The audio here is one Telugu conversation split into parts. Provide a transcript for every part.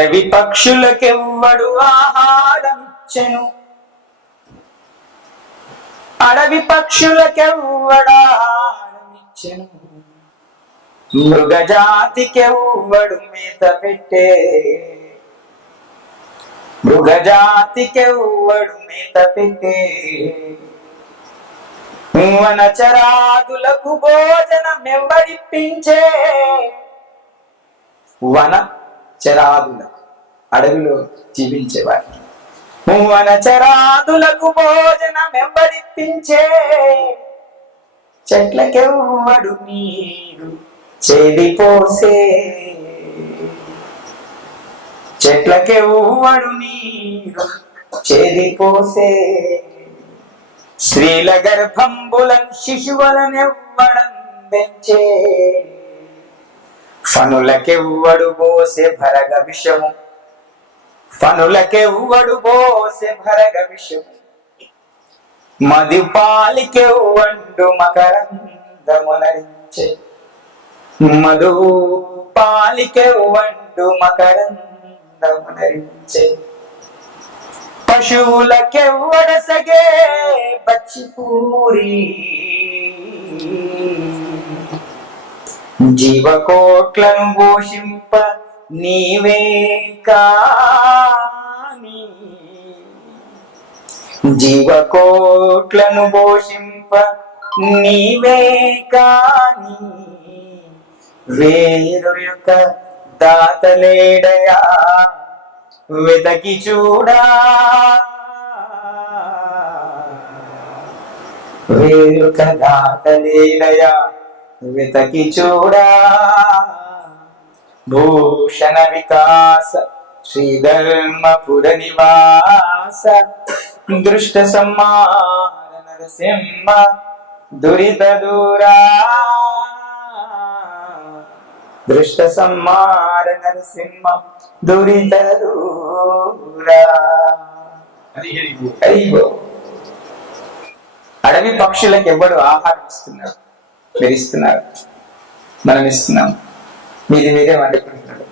అడవి పక్షులకెవ్వడు ఆహారమిచ్చెను, అడవి పక్షులకెవ్వడాహారమిచ్చెను, మృగజాతికెవ్వడు మేత పెట్టే, మృగజాతికెవ్వడు మేత పెట్టే, వనచరాదులకు భోజనమెవ్వడిప్పించే, వన చరాదులకు అడవిలో జీవించే వారికి వనచరాదులకు భోజనమెవ్వడిప్పించే, చెట్లకెవ్వడు నీరు చెడిపోసే, చెట్లకెవ్వడు నీరు చెడిపోసే, స్త్రీల గర్భంబులను శిశువులనెవ్వడం పెంచే, ఫనులకెవ్వడు పోసే భరగ విషము, ఫనులకెవ్వడు పోసే భరగ విషము, మధుపాలికెవ్వండు మకరందమునరించే, మధుపాలికెవ్వండు మకరందమునరించే, పశువులకెవ్వడసగే బచ్చిపూరి, జీవకోట్లను పోషింప నీవే కాని, జీవకోట్లను పోషింప నీవే కాని, వేరు యొక్క దాతలేడయా వెతకి చూడా, వేరు యొక్క దాతలేడయా వెతకి చూడా, భూషణ వికాస శ్రీధర్మపుర నివాస, దృష్ట సంహార నరసింహ దురిత దూరా, దృష్ట సంహార నరసింహ దురిత దూరా. అయ్యో, అడవి పక్షులకు ఎవడు ఆహారం ఇస్తున్నారు? మీరు ఇస్తున్నారు, మనం ఇస్తున్నాం. మీది మీరే వండుకుంటున్నాడు.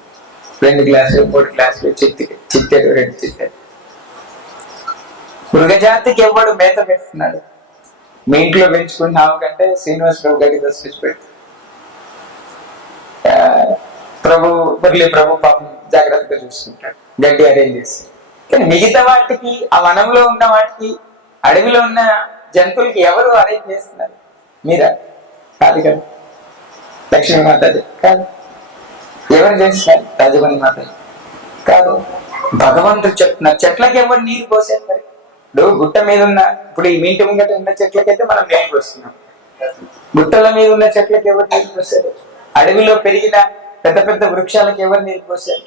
2 గ్లాసులు 3 గ్లాసులు చిట్టాడు 2 చిట్టాడు. మృగజాతికి ఎవడు మేత పెడుతున్నాడు? మీ ఇంట్లో పెంచుకున్న ఆవు కంటే శ్రీనివాసరావు గడ్డి దొరికి పెడుతుంది. మురళి ప్రభు పాపం జాగ్రత్తగా చూసుకుంటాడు, గడ్డి అరేంజ్ చేసి. కానీ మిగతా వాటికి, ఆ వనంలో ఉన్న వాటికి, అడవిలో ఉన్న జంతువులకి ఎవరు అరేంజ్ చేస్తున్నారు? మీరా? కాదు కదా. లక్ష్మీమాతది కాదు. ఎవరు చేస్తున్నారు? రాజమణి మాత కాదు. భగవంతుడు చెప్తున్నారు. చెట్లకి ఎవరు నీరు పోసేది? మరి ఇప్పుడు గుట్ట మీద ఉన్న, ఇప్పుడు ఈ మీటి ముంగట ఉన్న చెట్లకైతే మనం నీరు పోస్తున్నాం. గుట్టల మీద ఉన్న చెట్లకి ఎవరు నీరు పోసారు? అడవిలో పెరిగిన పెద్ద పెద్ద వృక్షాలకు ఎవరు నీరు పోసారు?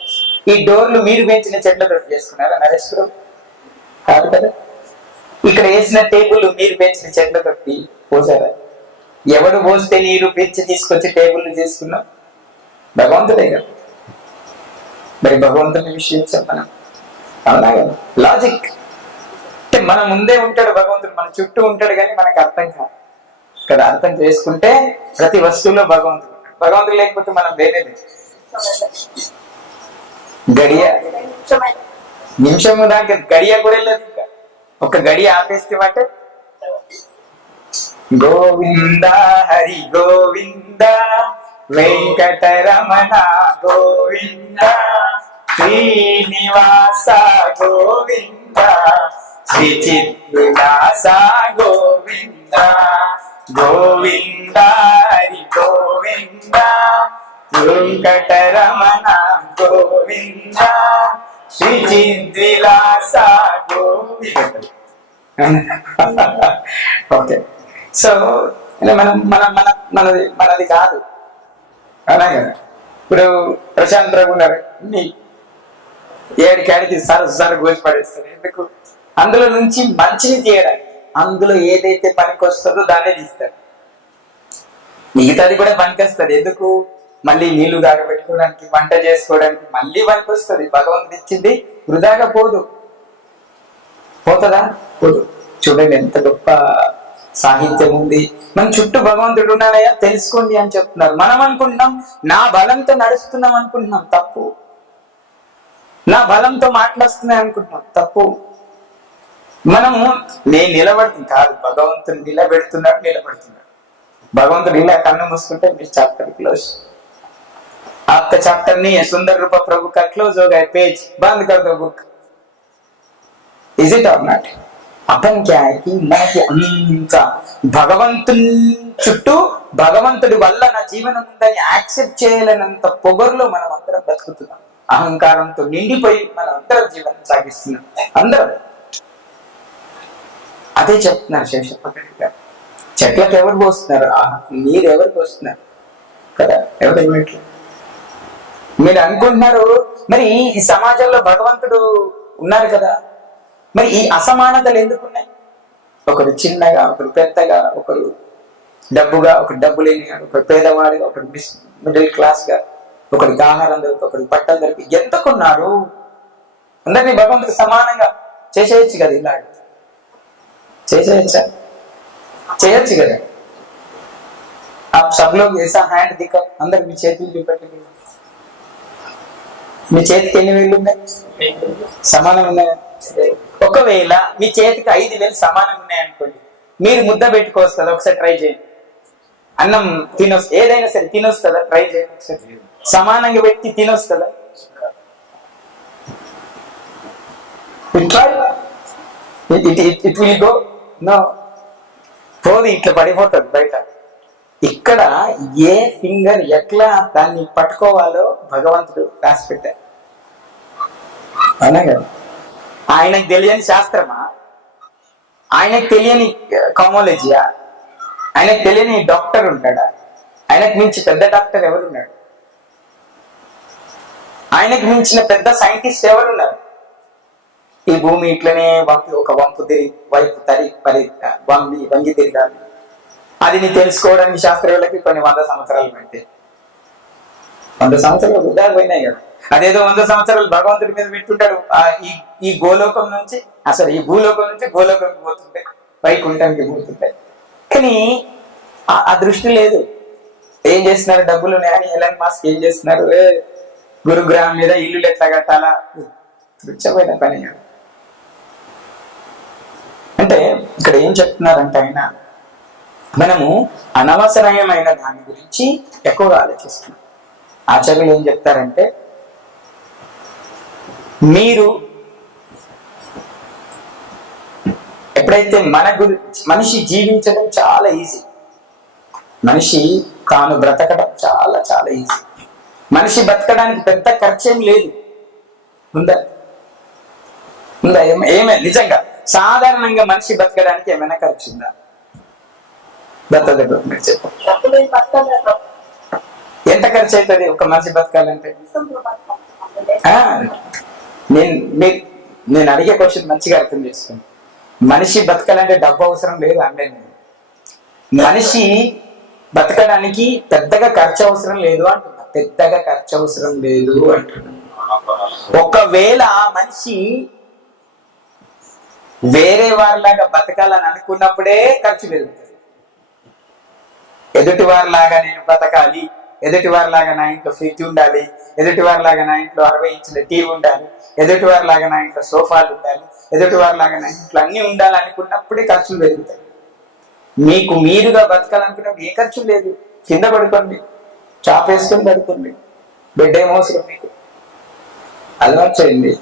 ఈ డోర్లు మీరు పెంచిన చెట్లతో చేసుకున్నారా నరేశ్వరం? కాదు కదా. ఇక్కడ వేసిన టేబుల్ మీరు పెంచిన చెట్లతో పోసారా? ఎవడు పోస్తే నీరు పెంచి తీసుకొచ్చి టేబుల్ చేసుకున్నాం? భగవంతుడే కదా. మరి భగవంతుని విషయం మనం అవునా కదా. లాజిక్ అంటే మన ముందే ఉంటాడు భగవంతుడు, మన చుట్టూ ఉంటాడు, కానీ మనకు అర్థం కాదు కదా. అర్థం చేసుకుంటే ప్రతి వస్తువులో భగవంతుడు ఉంటాడు. భగవంతుడు లేకపోతే మనం వేరేది. గడియ నిమిషము దాకా గడియ కూడా వెళ్ళదు. ఇంకా ఒక గడియ ఆపేస్తే అంటే గోవింద హరి గోవింద వెంకటరమణ గోవింద శ్రీనివాస గోవింద శ్రీ చిద్విలాస గోవింద గోవింద హరి గోవింద వెంకటరమణ గోవింద శ్రీ చిద్విలాస గోవింద. ఓకే, సో మనం మనది కాదు అలా కదా. ఇప్పుడు ప్రశాంత్ రావు ఉన్నారు, ఏడికాడికి సర గోసి పడేస్తారు. ఎందుకు? అందులో నుంచి మంచిని తీయడానికి. అందులో ఏదైతే పనికి వస్తుందో దాన్నే తీస్తారు. మిగతాది కూడా పనికి వస్తుంది. ఎందుకు? మళ్ళీ నీళ్లు కాగబెట్టుకోవడానికి, వంట చేసుకోవడానికి మళ్ళీ పనికి వస్తుంది. భగవంతుడు ఇచ్చింది వృధాగా పోదు. పోతుందా? పోదు. చూడండి ఎంత గొప్ప సాహిత్యం ఉంది. మన చుట్టూ భగవంతుడు ఉన్నాడయ్యా తెలుసుకోండి అని చెప్తున్నారు. మనం అనుకుంటున్నాం నా బలంతో నడుస్తున్నాం అనుకుంటున్నాం. తప్పు. నా బలంతో మాటలు వస్తున్నాయి అనుకుంటున్నాం, తప్పు. మనము నేను నిలబడుతుంది కాదు, భగవంతుడు నిలబెడుతున్నాడు. భగవంతుడు ఇలా కన్ను మూసుకుంటే మీ చాప్టర్ క్లోజ్. आपका चैप्टर नहीं है, सुंदर रूपा प्रभु का क्लोज हो गया, पेज बंद कर दो बुक. इज इट और नॉट? अपन क्या है कि మనకి అంత భగవంతుని చుట్టూ భగవంతుడి వల్ల నా జీవనం ఉందని యాక్సెప్ట్ చేయాలన్నంత పొగరులో మనం అందరం బతుకుతున్నాం. అహంకారంతో నిండిపోయి మనం అందరం జీవనం సాగిస్తున్నాం. అందరం అదే చెప్తున్నారు శేషప్పటి గారు. చెట్లకు ఎవరు పోస్తున్నారు? మీరు ఎవరు పోస్తున్నారు కదా? ఎవరు మీరు అనుకుంటున్నారు. మరి ఈ సమాజంలో భగవంతుడు ఉన్నారు కదా, మరి ఈ అసమానతలు ఎందుకున్నాయి? ఒకరు చిన్నగా, ఒకరు పెద్దగా, ఒకరు డబ్బుగా, ఒకరు డబ్బు లేనిగా, ఒకరు పేదవాడిగా, ఒకరు మిడిల్ క్లాస్ గా, ఒకరికి ఆహారం దొరికి, ఒకరికి బట్టలు దొరికి, ఎంతకున్నారు? అందరినీ భగవంతుడు సమానంగా చేసేయచ్చు కదా. ఇలా చేసేయచ్చా? చేయొచ్చు కదా. सब लोग ऐसा హ్యాండ్ దిక్క, అందరు మీ చేతులు చూపెట్టండి. మీ చేతికి ఎన్ని వేళ్ళు ఉన్నాయి? సమానం ఉన్నాయా? ఒకవేళ మీ చేతికి 5 వేలు సమానం ఉన్నాయనుకోండి, మీరు ముద్ద పెట్టుకోవస్తుందా? ఒకసారి ట్రై చేయండి. అన్నం తినొస్తా, ఏదైనా సరే తినొస్తుందా? ట్రై చేయండి ఒకసారి. సమానంగా పెట్టి తినొస్తుందా? ఇట్ విల్ గో నో, పోది, ఇట్లా పడిపోతుంది బయట. ఇక్కడ ఏ ఫింగర్ ఎట్లా దాన్ని పట్టుకోవాలో భగవంతుడు రాసి పెట్టారు. అవునా కదా? ఆయనకు తెలియని శాస్త్రమా? ఆయనకు తెలియని కామాలజీయా? ఆయనకు తెలియని డాక్టర్ ఉంటాడా? ఆయనకు మించి పెద్ద డాక్టర్ ఎవరున్నాడు? ఆయనకు మించిన పెద్ద సైంటిస్ట్ ఎవరున్నారు? ఈ భూమి ఇట్లనే ఒక వంపు వైపు వంగి తిరగాలి. అది నీ తెలుసుకోవడానికి శాస్త్రవేత్తలకి కొన్ని 100 సంవత్సరాలు పడితే, 100 సంవత్సరాలు వృధా పోయినాయి కదా. అదేదో 100 సంవత్సరాలు భగవంతుడి మీద పెట్టుంటాడు. ఈ గోలోకం నుంచి, అసలు ఈ భూలోకం నుంచి గోలోకంకి పోతుంటాయి, వైకుంఠానికి పోతుంటాయి. కానీ ఆ దృష్టి లేదు. ఏం చేస్తున్నారు? డబ్బులు ఉన్నాయని ఎలాన్ మాస్క్ ఏం చేస్తున్నారు? గురుగ్రహం మీద ఇల్లులు ఎట్లా కట్టాలా? రుచ్చపోయిన పని కాదు. అంటే ఇక్కడ ఏం చెప్తున్నారంటే ఆయన, మనము అనవసరమైన దాని గురించి ఎక్కువగా ఆలోచిస్తున్నాం. ఆచార్యులు ఏం చెప్తారంటే, మీరు ఎప్పుడైతే మనిషి జీవించడం చాలా ఈజీ, మనిషి తాను బ్రతకడం చాలా చాలా ఈజీ. మనిషి బతకడానికి పెద్ద ఖర్చేం లేదు. ఉందా? ఏమే నిజంగా సాధారణంగా మనిషి బతకడానికి ఏమైనా ఖర్చు ఉందా? మీరు చెప్పండి, ఎంత ఖర్చు అవుతుంది ఒక మనిషి బతకాలంటే? నేను అడిగే క్వశ్చన్ మంచిగా అర్థం చేసుకోండి. మనిషి బతకాలంటే డబ్బు అవసరం లేదు అంటే, మనిషి బతకడానికి పెద్దగా ఖర్చు అవసరం లేదు అంటున్నా. పెద్దగా ఖర్చు అవసరం లేదు అంటున్నా. ఒకవేళ మనిషి వేరే వారిలాగా బతకాలని అనుకున్నప్పుడే ఖర్చు పెరుగుతుంది. ఎదుటి వారిలాగా నేను బతకాలి, ఎదుటి వారిలాగా నా ఇంట్లో ఫ్రిడ్జ్ ఉండాలి, ఎదుటి వారిలాగా నా ఇంట్లో 60 ఇంచుల టీవీ ఉండాలి, ఎదుటి వారిలాగా నా ఇంట్లో సోఫాలు ఉండాలి, ఎదుటి వారిలాగా నా ఇంట్లో అన్ని ఉండాలనుకున్నప్పుడే ఖర్చులు పెరుగుతాయి. మీకు మీరుగా బతకాలనుకున్నప్పుడు ఏ ఖర్చు లేదు. కింద పడుకోండి, చాపేసుకొని పడుకోండి, బెడ్ ఏం అవసరం మీకు? అలవాటు చేయండి.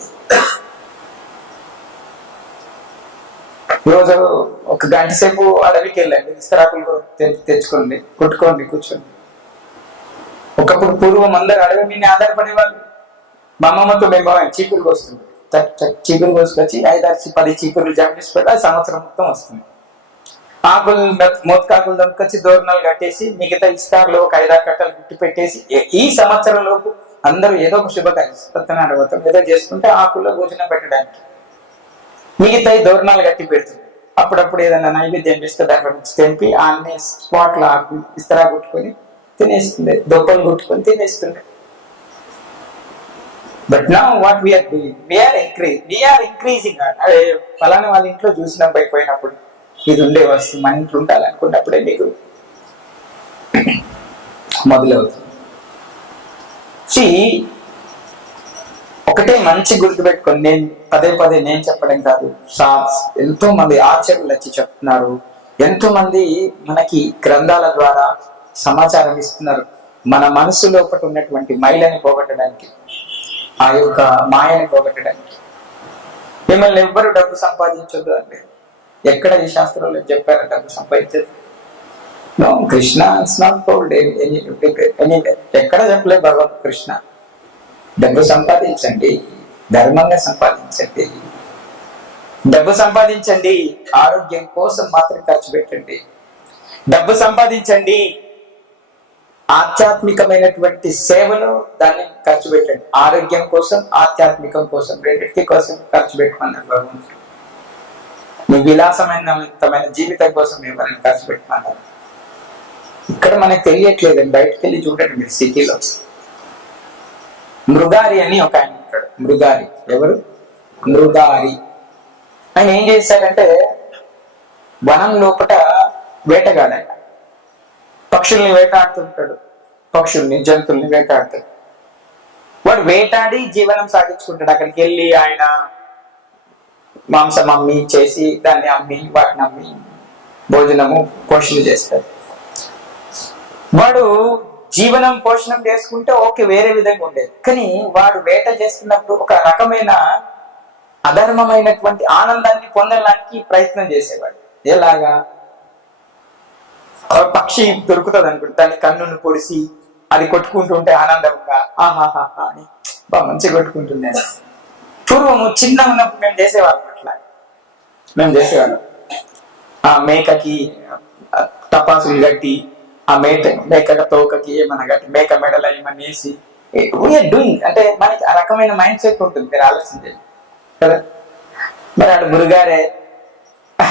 రోజు ఒక గంట సేపు అడవికి వెళ్ళండి, ఇస్తరాకులు తెచ్చుకోండి, కుట్టుకోండి, కూర్చోండి. ఒకప్పుడు పూర్వం అందరు అడవి మీద ఆధారపడేవాళ్ళు. మా అమ్మమ్మతో మేము చీపురు కోస్తుంది, చీపురు కోసుకొచ్చి 5-10 చీపుర్లు జమ చేసి పెట్టి అది సంవత్సరం మొత్తం వస్తుంది. ఆకులు మోతకాకులు దొరికొచ్చి దోరణాలు కట్టేసి మిగతా ఇస్తార్లో ఒక 5-6 కట్టలు గుట్టి పెట్టేసి ఈ సంవత్సరం లోపు అందరూ ఏదో ఒక శుభకార్యం, సత్యనారాయణ వ్రతం ఏదో చేసుకుంటే ఆకుల్లో భోజనం పెట్టడానికి మిగతా దోరణాలు కట్టి పెడుతుంది. అప్పుడప్పుడు ఏదైనా నైవేద్యం చేస్తే దాంట్లో నుంచి తెంపి అన్ని స్పాట్లు ఆకు ఇస్తరా కుట్టుకొని తినేస్తుంది, దొప్పలు కుట్టుకొని తినేస్తుంది. But now what we are doing, we are increasing. అదే ఫలానా వాళ్ళ ఇంట్లో చూసినప్పుడు అయిపోయినప్పుడు ఇది ఉండే వస్తువు మన ఇంట్లో ఉండాలనుకున్నప్పుడే మీకు మొదలవుతుంది. ఒక ఒకటే మంచి గుర్తుపెట్టుకొని, నేను పదే పదే నేను చెప్పడం కాదు, ఎంతో మంది ఆచరణలు వచ్చి చెప్తున్నారు, ఎంతో మంది మనకి గ్రంథాల ద్వారా సమాచారం ఇస్తున్నారు. మన మనసు లోపల ఉన్నటువంటి మైలని పోగొట్టడానికి, ఆ యొక్క మాయని పోగొట్టడానికి. మిమ్మల్ని ఎవ్వరు డబ్బు సంపాదించొద్దు అంటే ఎక్కడ ఈ శాస్త్రంలో చెప్పారు డబ్బు సంపాదించదు? No, Krishna it's not told ఎక్కడ చెప్పలేదు భగవద్ కృష్ణ. డబ్బు సంపాదించండి, ధర్మంగా సంపాదించండి, డబ్బు సంపాదించండి, ఆరోగ్యం కోసం మాత్రం ఖర్చు పెట్టండి, డబ్బు సంపాదించండి, ఆధ్యాత్మికమైనటువంటి సేవలో దాన్ని ఖర్చు పెట్టండి. ఆరోగ్యం కోసం, ఆధ్యాత్మికం కోసం, రెండింటి కోసం ఖర్చు పెట్టమన్నారు భగవంతుడు. మీ విలాసమైన జీవితం కోసం ఎవరైనా ఖర్చు పెట్టమన్నారు. ఇక్కడ మనకు తెలియట్లేదండి, బయటకు వెళ్ళి చూడండి మీరు సిటీలో. మృగారి అని ఒక ఆయన ఉంటాడు. మృగారి ఎవరు? మృగారి. ఆయన ఏం చేశాడంటే వనం లోపల వేటగాడు. పక్షుల్ని వేటాడుతుంటాడు, పక్షుల్ని జంతువుల్ని వేటాడుతాడు. వాడు వేటాడి జీవనం సాగించుకుంటాడు. అక్కడికి వెళ్ళి ఆయన మాంసం అమ్మి చేసి దాన్ని అమ్మి వాటిని అమ్మి భోజనము పోషణ చేస్తాడు. వాడు జీవనం పోషణం చేసుకుంటే ఓకే, వేరే విధంగా ఉండేది. కానీ వాడు వేట చేస్తున్నప్పుడు ఒక రకమైన అధర్మమైనటువంటి ఆనందాన్ని పొందడానికి ప్రయత్నం చేసేవాడు. ఎలాగా? పక్షి దొరుకుతుంది అనుకుంటే దాని కన్నును పొడిసి అది కొట్టుకుంటుంటే ఆనందంగా ఆహాహా అని మంచిగా కొట్టుకుంటుంది. పూర్వము చిన్న ఉన్నప్పుడు మేము చేసేవాళ్ళం అట్లా. మేము చేసేవాళ్ళం ఆ మేకకి టపాసులు కట్టి, ఆ మేక తోకకి ఏమన్నా కట్టి, మేక మెడల ఏమన్నా వేసి వీఆర్ డూయింగ్ అంటే మనకి ఆ రకమైన మైండ్ సెట్ ఉంటుంది. మీరు ఆలోచించండి కదా. మరి ఆడు మురుగారే,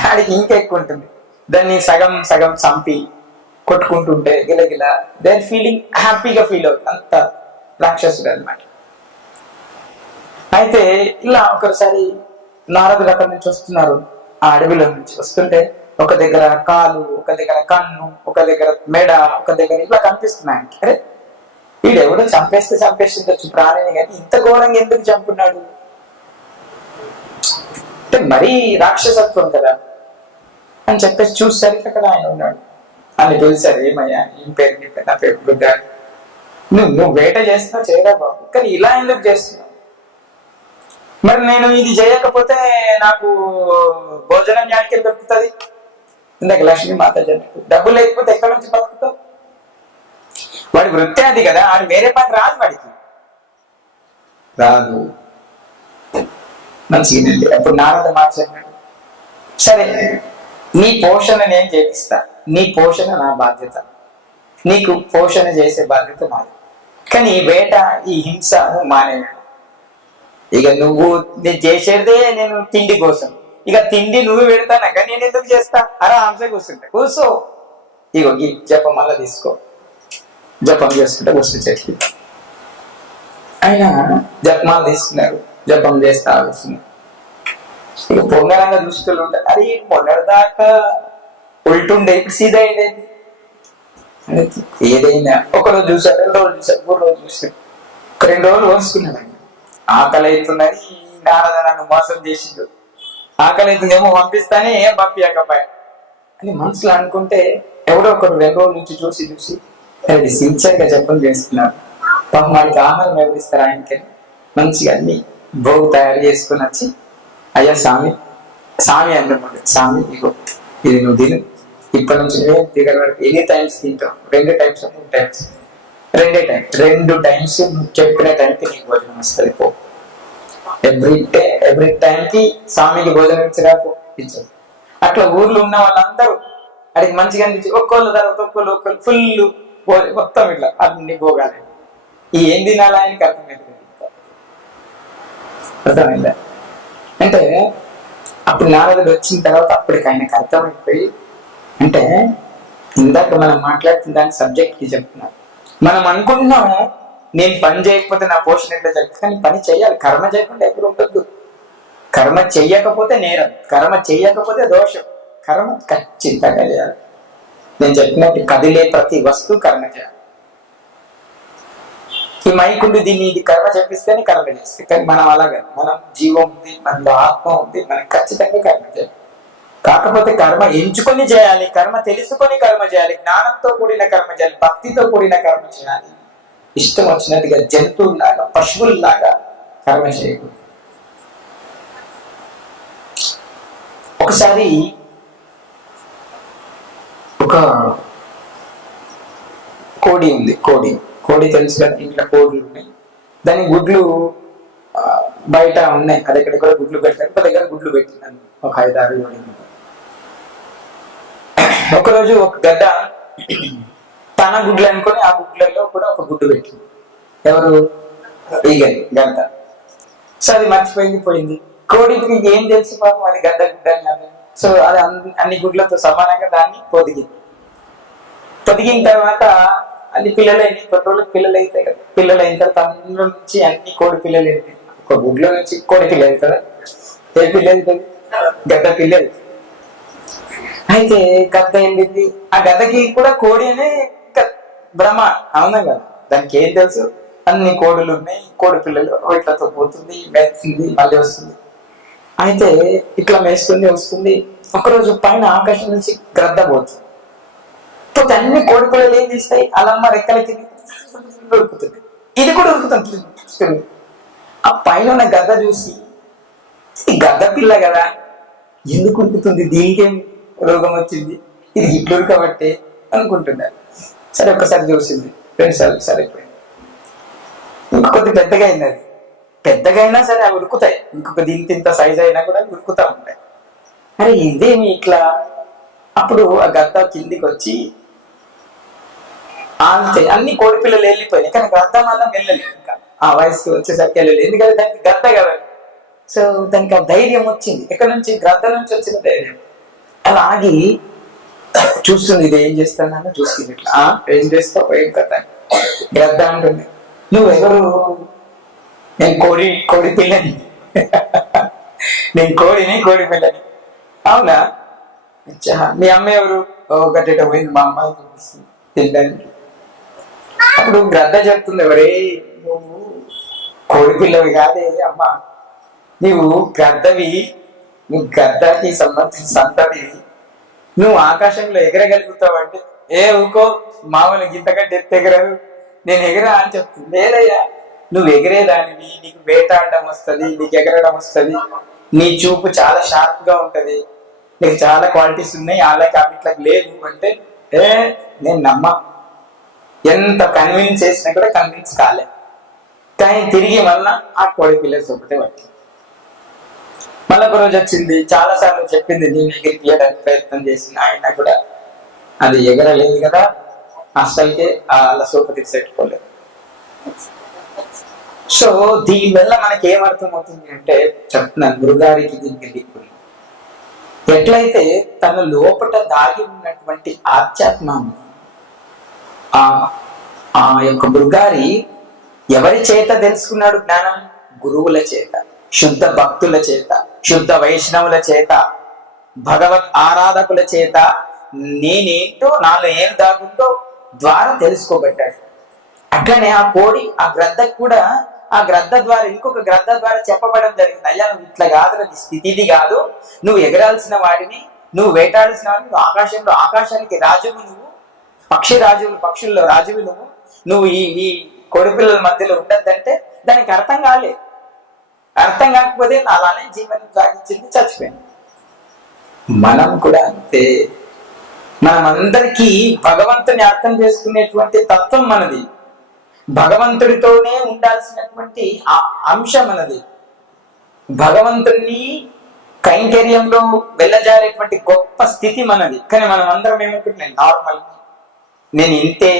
ఆడికి ఇంకా ఎక్కువ ఉంటుంది. దాన్ని సగం సగం చంపి కొట్టుకుంటుంటే గిలగిల దేర్ ఫీలింగ్ హ్యాపీగా ఫీల్ అవుతుంది. అంత రాక్షసుడు అనమాట. అయితే ఇలా ఒకసారి నారదుడు అక్కడి నుంచి వస్తున్నారు. ఆ అడవిలో నుంచి వస్తుంటే ఒక దగ్గర కాలు, ఒక దగ్గర కన్ను, ఒక దగ్గర మెడ, ఒక దగ్గర ఇట్లా కనిపిస్తున్నాయి. అరే వీడెవడో చంపేస్తుండొచ్చు ప్రాణిని, కానీ ఇంత ఘోరంగా ఎందుకు చంపున్నాడు అంటే మరీ రాక్షసత్వం కదా అని చెప్పేసి చూసేసరికి అక్కడ ఆయన ఉన్నాడు. అని పిలిచారు, ఏమయ్యా ఏం పేరు? నీ పేరు? నా పేరు మృగారి. నువ్వు వేట చేస్తున్నావు, చేయరా బాబు, కానీ ఇలా ఎందుకు చేస్తున్నావు? మరి నేను ఇది చేయకపోతే నాకు భోజనం జ్ఞానికి దొరుకుతుంది. ఇందాక లక్ష్మీ మాత చెప్పి డబ్బు లేకపోతే ఎక్కడి నుంచి బతుకుతావు? వాడి వృత్తి అది కదా, ఆడు వేరే పని రాదు, వాడికి రాదు. మంచిగానండి. అప్పుడు నారద మాట్లాడినాడు, సరే నీ పోషణ నేను చేపిస్తా, నీ పోషణ నా బాధ్యత, నీకు పోషణ చేసే బాధ్యత నాది. కానీ ఈ వేట, ఈ హింస నువ్వు మానేయాలి. ఇక నేను చేసేదే నేను తిండి కోసం, ఇక తిండి నువ్వు పెడతానక నేను ఎందుకు చేస్తా? ఆరాంసే కూర్చుంటా. కూర్చో, ఇగో ఈ జపం మళ్ళా తీసుకో, జపం చేసుకుంటే వస్తు చెట్లు. ఆయన జపమాల తీసుకున్నారు, జపం చేస్తా కూర్చున్నారు. ఇక పొంగరంగా దృష్టిలో ఉంటారు. అది మొన్నటిదాకా ఉల్టుండే, ఇప్పుడు సీదా అయింది. ఏదైనా ఒకరోజు చూసారు, 2 రోజులు చూసారు, 3 రోజులు చూసారు, ఒక 2 రోజులు వస్తుకున్నాడు. ఆయన ఆకలి అవుతున్నది, నారద నన్ను మోసం చేసిండు, ఆకలి అవుతుందేమో పంపిస్తానే, ఏం పంపించకపోయా అని మనసులో అనుకుంటే, ఎవరో ఒకరు 2 రోజుల నుంచి చూసి అది సిన్సియర్ గా చెప్పని చేస్తున్నారు. పాపం వాడికి ఆహారం ఎవరిస్తారు? ఆయనకి మంచిగా అన్ని భోగు తయారు చేసుకుని వచ్చి, అయ్యా స్వామి అన్నమాట, స్వామి ఇగో ఇది నువ్వు తిను, ఇప్పటి నుంచి నువ్వే దిగల వరకు ఎన్ని టైమ్స్ తింటావు? 2 టైమ్స్ 3 టైమ్స్, 2 టైమ్స్ 2 టైమ్స్ నువ్వు చెప్పిన టైంకి నీకు భోజనం వస్తుంది. పో, ఎవ్రీ టైంకి స్వామికి భోజనం ఇచ్చిరాపో ఇచ్చారు. అట్లా ఊర్లో ఉన్న వాళ్ళందరూ అడిగి మంచిగా అనిపించి ఒక్కోళ్ళ తర్వాత ఒక్కోళ్ళు ఫుల్ మొత్తం ఇట్లా అన్ని భోగాలి. ఈ ఏం తినాలా ఆయనకి అర్థమైందా? అంటే అప్పుడు నారదుడు వచ్చిన తర్వాత అప్పటికి ఆయనకు అర్థమైపోయి, అంటే ఇందాక మనం మాట్లాడుతున్న దాని సబ్జెక్ట్ కి చెప్తున్నాం. మనం అనుకుంటున్నాము నేను పని చేయకపోతే నా పోషణ ఎట్లా జరుగుతుంది, కానీ పని చేయాలి. కర్మ చేయకుండా ఎప్పుడు ఉండద్దు. కర్మ చెయ్యకపోతే నేరం, కర్మ చెయ్యకపోతే దోషం. కర్మ ఖచ్చితంగా చేయాలి. నేను చెప్పినట్టు కదిలే ప్రతి వస్తువు కర్మ చేయాలి. ఈ మైకుండి దీన్ని ఇది కర్మ చెప్పిస్తేనే కర్మ చేస్తుంది. కానీ మనం అలాగే మనం జీవం ఉంది, మనలో ఆత్మ ఉంది, మనం ఖచ్చితంగా కర్మ చేయాలి. కాకపోతే కర్మ ఎంచుకొని చేయాలి, కర్మ తెలుసుకొని కర్మ చేయాలి, జ్ఞానంతో కూడిన కర్మ చేయాలి, భక్తితో కూడిన కర్మ చేయాలి. ఇష్టం వచ్చినట్టుగా జంతువుల్లాగా పశువుల్లాగా కర్మ చేయకూడదు. ఒకసారి ఒక కోడి ఉంది, కోడి తెలుసు కదా, ఇంట్లో కోడిలు ఉన్నాయి. దాని గుడ్లు బయట ఉన్నాయి, అది ఎక్కడెక్కడ గుడ్లు పెట్టారు, ఒక దగ్గర గుడ్లు పెట్టిందండి, ఒక 5-6 7. ఒకరోజు ఒక గద్ద తన గుడ్లు అనుకుని ఆ గుడ్లలో కూడా ఒక గుడ్డు పెట్టింది. ఎవరు? ఈగని, గద్ద. సో అది మర్చిపోయింది. కోడికి ఏం తెలుసు పాపం, అది గద్ద గుడ్డ అని. సో అది అన్ని గుడ్లతో సమానంగా దాన్ని పొదిగిన తర్వాత అన్ని పిల్లలైన రోజులకు పిల్లలు అవుతాయి కదా. పిల్లలు అయిన తర్వాత అందులో నుంచి అన్ని కోడి పిల్లలు అవుతాయి. ఒక గుడ్లో నుంచి కోడి పిల్లలు కదా. ఏ పిల్లలు? గద్ద పిల్లలు. అయితే గద్ద ఏంటింది, ఆ గద్దకి కూడా కోడి అనే భ్రమ, అవునా కదా. దానికి ఏం తెలుసు, అన్ని కోడులు ఉన్నాయి, కోడి పిల్లలు ఇట్లతో పోతుంది, మేస్తుంది, మళ్ళీ వస్తుంది. అయితే ఇట్లా మేస్తుంది వస్తుంది. ఒకరోజు పైన ఆకాశం నుంచి గ్రద్ద పోతుంది. అన్ని కోడి పిల్లలు ఏం చేస్తాయి, అలమ్మ రెక్కలకి ఉరుకుతుంది, ఇది కూడా ఉరుకుతుంది. ఆ పైన ఉన్న గద్ద చూసి, ఈ గద్ద పిల్ల కదా, ఎందుకు ఉరుకుతుంది, దీనికేం రోగం వచ్చింది, ఇది ఇట్లు ఉరకబట్టే అనుకుంటున్నారు. సరే ఒక్కసారి చూసింది, 2 సార్లు సరిపోయింది. ఇంకొద్ది పెద్దగా అయింది. అది పెద్దగా అయినా సరే అవి ఉరుకుతాయి, ఇంకొక దీనికి ఇంత సైజ్ అయినా కూడా ఉరుకుతా ఉంటాయి. అరే ఇదేమి ఇట్లా? అప్పుడు ఆ గద్ద కిందికి వచ్చి అంతే, అన్ని కోడి పిల్లలు వెళ్ళిపోయినాయి, కానీ గద్ద మాత్రం వెళ్ళలేదు. ఇంకా ఆ వయసు వచ్చేసరికి వెళ్ళలేదు, ఎందుకంటే దానికి గద్ద కదా. సో దానికి ఆ ధైర్యం వచ్చింది. ఎక్కడి నుంచి? గద్ద నుంచి వచ్చిన ధైర్యం. అలా ఆగి చూస్తుంది, ఇది ఏం చేస్తానని చూస్తుంది. ఇట్లా ఏం చేస్తావు, ఏం కథ? గద్ద అంటుంది, నువ్వెవరు? నేను కోడి పిల్లని. నేను కోడి పిల్లని. అవునా? మీ అమ్మ ఎవరు? ఒకటేట పోయింది, మా అమ్మాయి చూపిస్తుంది తినడానికి. అప్పుడు గద్ద చెప్తుంది, ఎవరే నువ్వు కోడి పిల్లవి కాదే అమ్మ, నువ్వు గద్దవి, నువ్వు గద్దకి సంబంధించిన సంతతివి, నువ్వు ఆకాశంలో ఎగరగలుగుతావంటే ఊకో, మామూలు గింతకంటే ఎగరదు, నేను ఎగరా అని చెప్తుంది. లేదయ్యా, నువ్వు ఎగిరేదానివి, నీకు వేటాడడం వస్తుంది, నీకు ఎగరడం వస్తుంది, నీ చూపు చాలా షార్ప్ గా ఉంటది, నీకు చాలా క్వాలిటీస్ ఉన్నాయి, అలాగే అవిట్లకు లేవు అంటే నేను నమ్మా. ఎంత కన్విన్స్ చేసినా కూడా కన్విన్స్ కాలే. కానీ తిరిగి మళ్ళా ఆ కోడి పిల్లలు ఒకటే పట్టి మళ్ళీ ఒక రోజు వచ్చింది, చాలా సార్లు చెప్పింది, నేను ఎగిరి తీయడానికి ప్రయత్నం చేసిన, ఆయన కూడా అది ఎగరలేదు కదా, అసలుకే అలా సోపతికి సెట్టుకోలేదు. సో దీనివల్ల మనకి ఏమర్థం అవుతుంది అంటే, చెప్తున్నాను, మృగారికి దీనికి దిక్కు ఎట్లయితే తన లోపట దాగి ఉన్నటువంటి ఆధ్యాత్మాన్ని ఆ యొక్క మృగారి ఎవరి చేత తెలుసుకున్నాడు జ్ఞానం? గురువుల చేత, శుద్ధ భక్తుల చేత, శుద్ధ వైష్ణవుల చేత, భగవత్ ఆరాధకుల చేత నేనేంటో నాలో ఏం దాగుందో ద్వారా తెలుసుకోబడ్డాడు. అట్లనే ఆ కోడి, ఆ గ్రద్దకు కూడా ఆ గ్రద్ద ద్వారా ఇంకొక గ్రద్ద ద్వారా చెప్పబడడం జరిగింది, అయ్యా నువ్వు ఇట్లా కాదు, నీ స్థితి ఇది కాదు, నువ్వు ఎగరాల్సిన వాడిని, నువ్వు వేటాడాల్సిన వాడిని, నువ్వు ఆకాశానికి రాజువు, నువ్వు పక్షుల్లో రాజువి, నువ్వు ఈ కోడి పిల్లల మధ్యలో ఉండద్దంటే దానికి అర్థం కాలే. అర్థం కాకపోతే అలానే జీవనం సాగించింది, చచ్చిపోయింది. మనం కూడా అంతే. మనమందరికీ భగవంతుని అర్థం చేసుకునేటువంటి తత్వం మనది, భగవంతుడితోనే ఉండాల్సినటువంటి అంశం మనది, భగవంతుని కైంకర్యంలో వెళ్ళజారేటువంటి గొప్ప స్థితి మనది. కానీ మనం అందరం ఏమనుకుంటున్నాం, నార్మల్, నేను ఇంతే,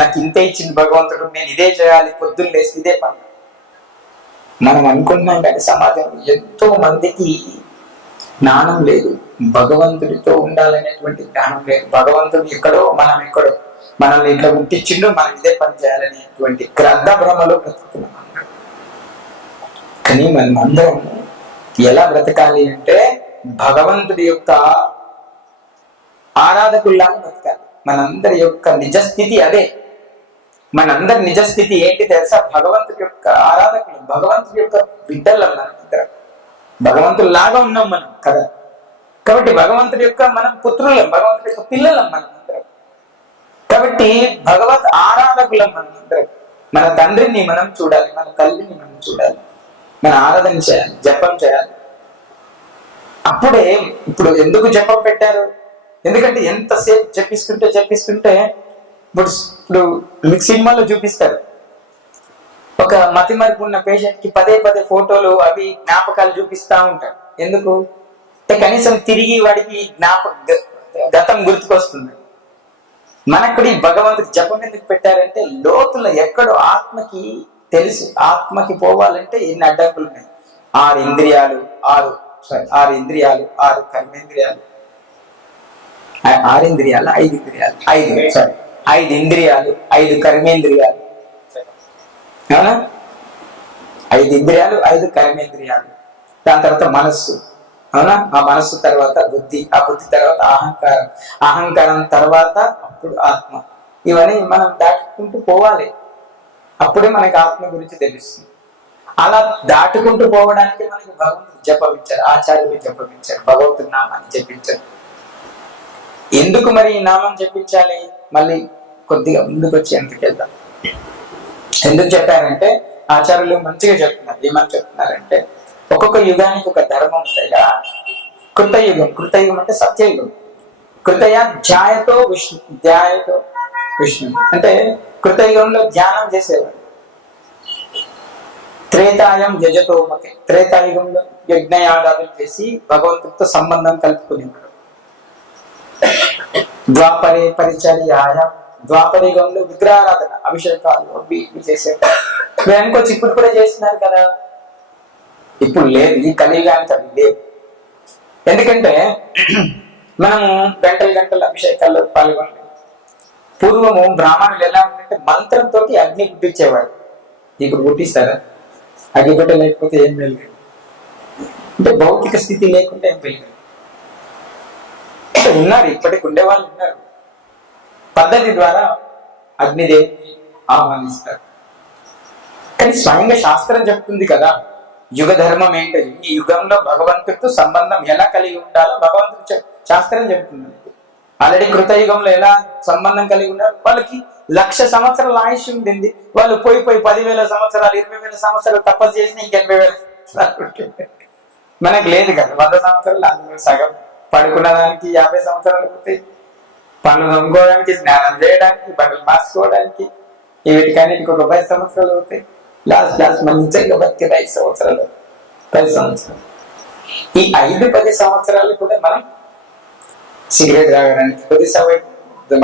నాకు ఇంతే ఇచ్చింది భగవంతుడు, నేను ఇదే చేయాలి, పొద్దున్న లేసి ఇదే పని మనం అనుకుంటున్నాం. కానీ సమాజంలో ఎంతో మందికి జ్ఞానం లేదు, భగవంతుడితో ఉండాలనేటువంటి జ్ఞానం లేదు. భగవంతుడు ఎక్కడో, మనం ఎక్కడో, మనల్ని ఇట్లా ముట్టించిండు, మనం ఇదే పని చేయాలనేటువంటి గ్రద్ద భ్రమలో బ్రతుకుతున్నాం. కానీ మనం అందరం ఎలా బ్రతకాలి అంటే, భగవంతుడి యొక్క ఆరాధకుల్లాగా బ్రతకాలి. మనందరి యొక్క నిజస్థితి అదే. మనందరి నిజస్థితి ఏంటి తెలుసా? భగవంతుడి యొక్క ఆరాధకులు, భగవంతుడి యొక్క బిడ్డలం మనం అందరం. భగవంతుల్లాగా ఉన్నాం మనం కదా. కాబట్టి భగవంతుడి యొక్క మనం పుత్రులం, భగవంతుడి యొక్క పిల్లలం మనం అందరం. కాబట్టి భగవత్ ఆరాధకులం మనం అందరం. మన తండ్రిని మనం చూడాలి, మన తల్లిని మనం చూడాలి, మన ఆరాధన చేయాలి, జపం చేయాలి. అప్పుడే ఇప్పుడు ఎందుకు జపం పెట్టారు? ఎందుకంటే ఎంతసేపు జపిస్తుంటే ఇప్పుడు మీకు సినిమాలో చూపిస్తారు, ఒక మతిమరుపు ఉన్న పేషెంట్ కి పదే ఫోటోలు అవి జ్ఞాపకాలు చూపిస్తా ఉంటారు. ఎందుకు అంటే కనీసం తిరిగి వాడికి గతం గుర్తుకొస్తుంది. మనకు ఈ భగవంతుడి జపం ఎందుకు పెట్టారంటే లోతుల ఎక్కడో ఆత్మకి తెలుసు, ఆత్మకి పోవాలంటే ఎన్ని అడ్డంకులు ఉన్నాయి. 6 ఇంద్రియాలు 6 కర్మేంద్రియాలు, 5 ఇంద్రియాలు 5 కర్మేంద్రియాలు, అవునా? 5 ఇంద్రియాలు 5 కర్మేంద్రియాలు, దాని తర్వాత మనస్సు, అవునా? ఆ మనస్సు తర్వాత బుద్ధి, ఆ బుద్ధి తర్వాత అహంకారం తర్వాత అప్పుడు ఆత్మ. ఇవన్నీ మనం దాటుకుంటూ పోవాలి, అప్పుడే మనకి ఆత్మ గురించి తెలుస్తుంది. అలా దాటుకుంటూ పోవడానికి మనకి భగవంతుడు జపించారు, ఆచార్యులు జపించారు, భగవంతుడి నామాన్ని జపించారు. ఎందుకు మరి ఈ నామం జపించాలి? మళ్ళీ కొద్దిగా ముందుకు వచ్చి ఎందుకు వెళ్దాం. ఎందుకు చెప్పారంటే ఆచార్యులు మంచిగా చెప్తున్నారు. ఏమని చెప్తున్నారంటే ఒక్కొక్క యుగానికి ఒక ధర్మం ఉంటాయిగా. కృతయుగం అంటే సత్యయుగం. ధ్యాయతో విష్ణు అంటే కృతయుగంలో ధ్యానం చేసేవాడు. త్రేతాయం యజతోమకే, త్రేతాయుగంలో యజ్ఞయాగాదులు చేసి భగవంతుడితో సంబంధం కలుపుకునేవాడు. ద్వాపరే పరిచర్యాయ, ద్వాపరయుగంలో విగ్రహారాధన, అభిషేకాలు చేసేవాడు. మీరు అనుకోవచ్చు ఇప్పుడు కూడా చేస్తున్నారు కదా. ఇప్పుడు లేదు, ఈ కలియుగానికి అవి లేవు. ఎందుకంటే మనము గంటలు అభిషేకాల్లో పాల్గొనలేదు. పూర్వము బ్రాహ్మణులు ఎలా ఉందంటే మంత్రంతో అగ్ని పుట్టించేవాడు. ఇప్పుడు పుట్టిస్తారా? అగ్ని పెట్టలేకపోతే ఏం వెలుగు? అంటే భౌతిక స్థితి లేకుండా ఏం వెలుగు? ఉన్నారు, ఇప్పటికి ఉండేవాళ్ళు ఉన్నారు. పద్ధతి ద్వారా అగ్నిదేవిని ఆహ్వానిస్తారు. కానీ స్వయంగా శాస్త్రం చెప్తుంది కదా యుగ ధర్మం ఏంటి, ఈ యుగంలో భగవంతుడితో సంబంధం ఎలా కలిగి ఉండాలో భగవంతుడు శాస్త్రం చెప్తుంది. ఆల్రెడీ కృతయుగంలో ఎలా సంబంధం కలిగి ఉన్నారు, వాళ్ళకి 1,00,000 సంవత్సరాల ఆయుష్ ఉంటుంది. వాళ్ళు పోయి 10,000 సంవత్సరాలు 20,000 సంవత్సరాలు తపస్సు చేసిన ఇంక 80,000. మనకు లేదు కదా 100 సంవత్సరాలు. అందులో సగం పడుకున్న దానికి 50 సంవత్సరాలు పోతాయి, పనులు తొమ్ముకోవడానికి, స్నానం చేయడానికి, బట్టలు మార్చుకోవడానికి, వీటికన్నిటికి ఒక 10 సంవత్సరాలు అవుతాయి. లాస్ట్ మంచిగా బతికేది 5 సంవత్సరాలు 10 సంవత్సరాలు. ఈ 5-10 సంవత్సరాలు కూడా మనం సిగరెట్ తాగడానికి కొద్ది సమయం,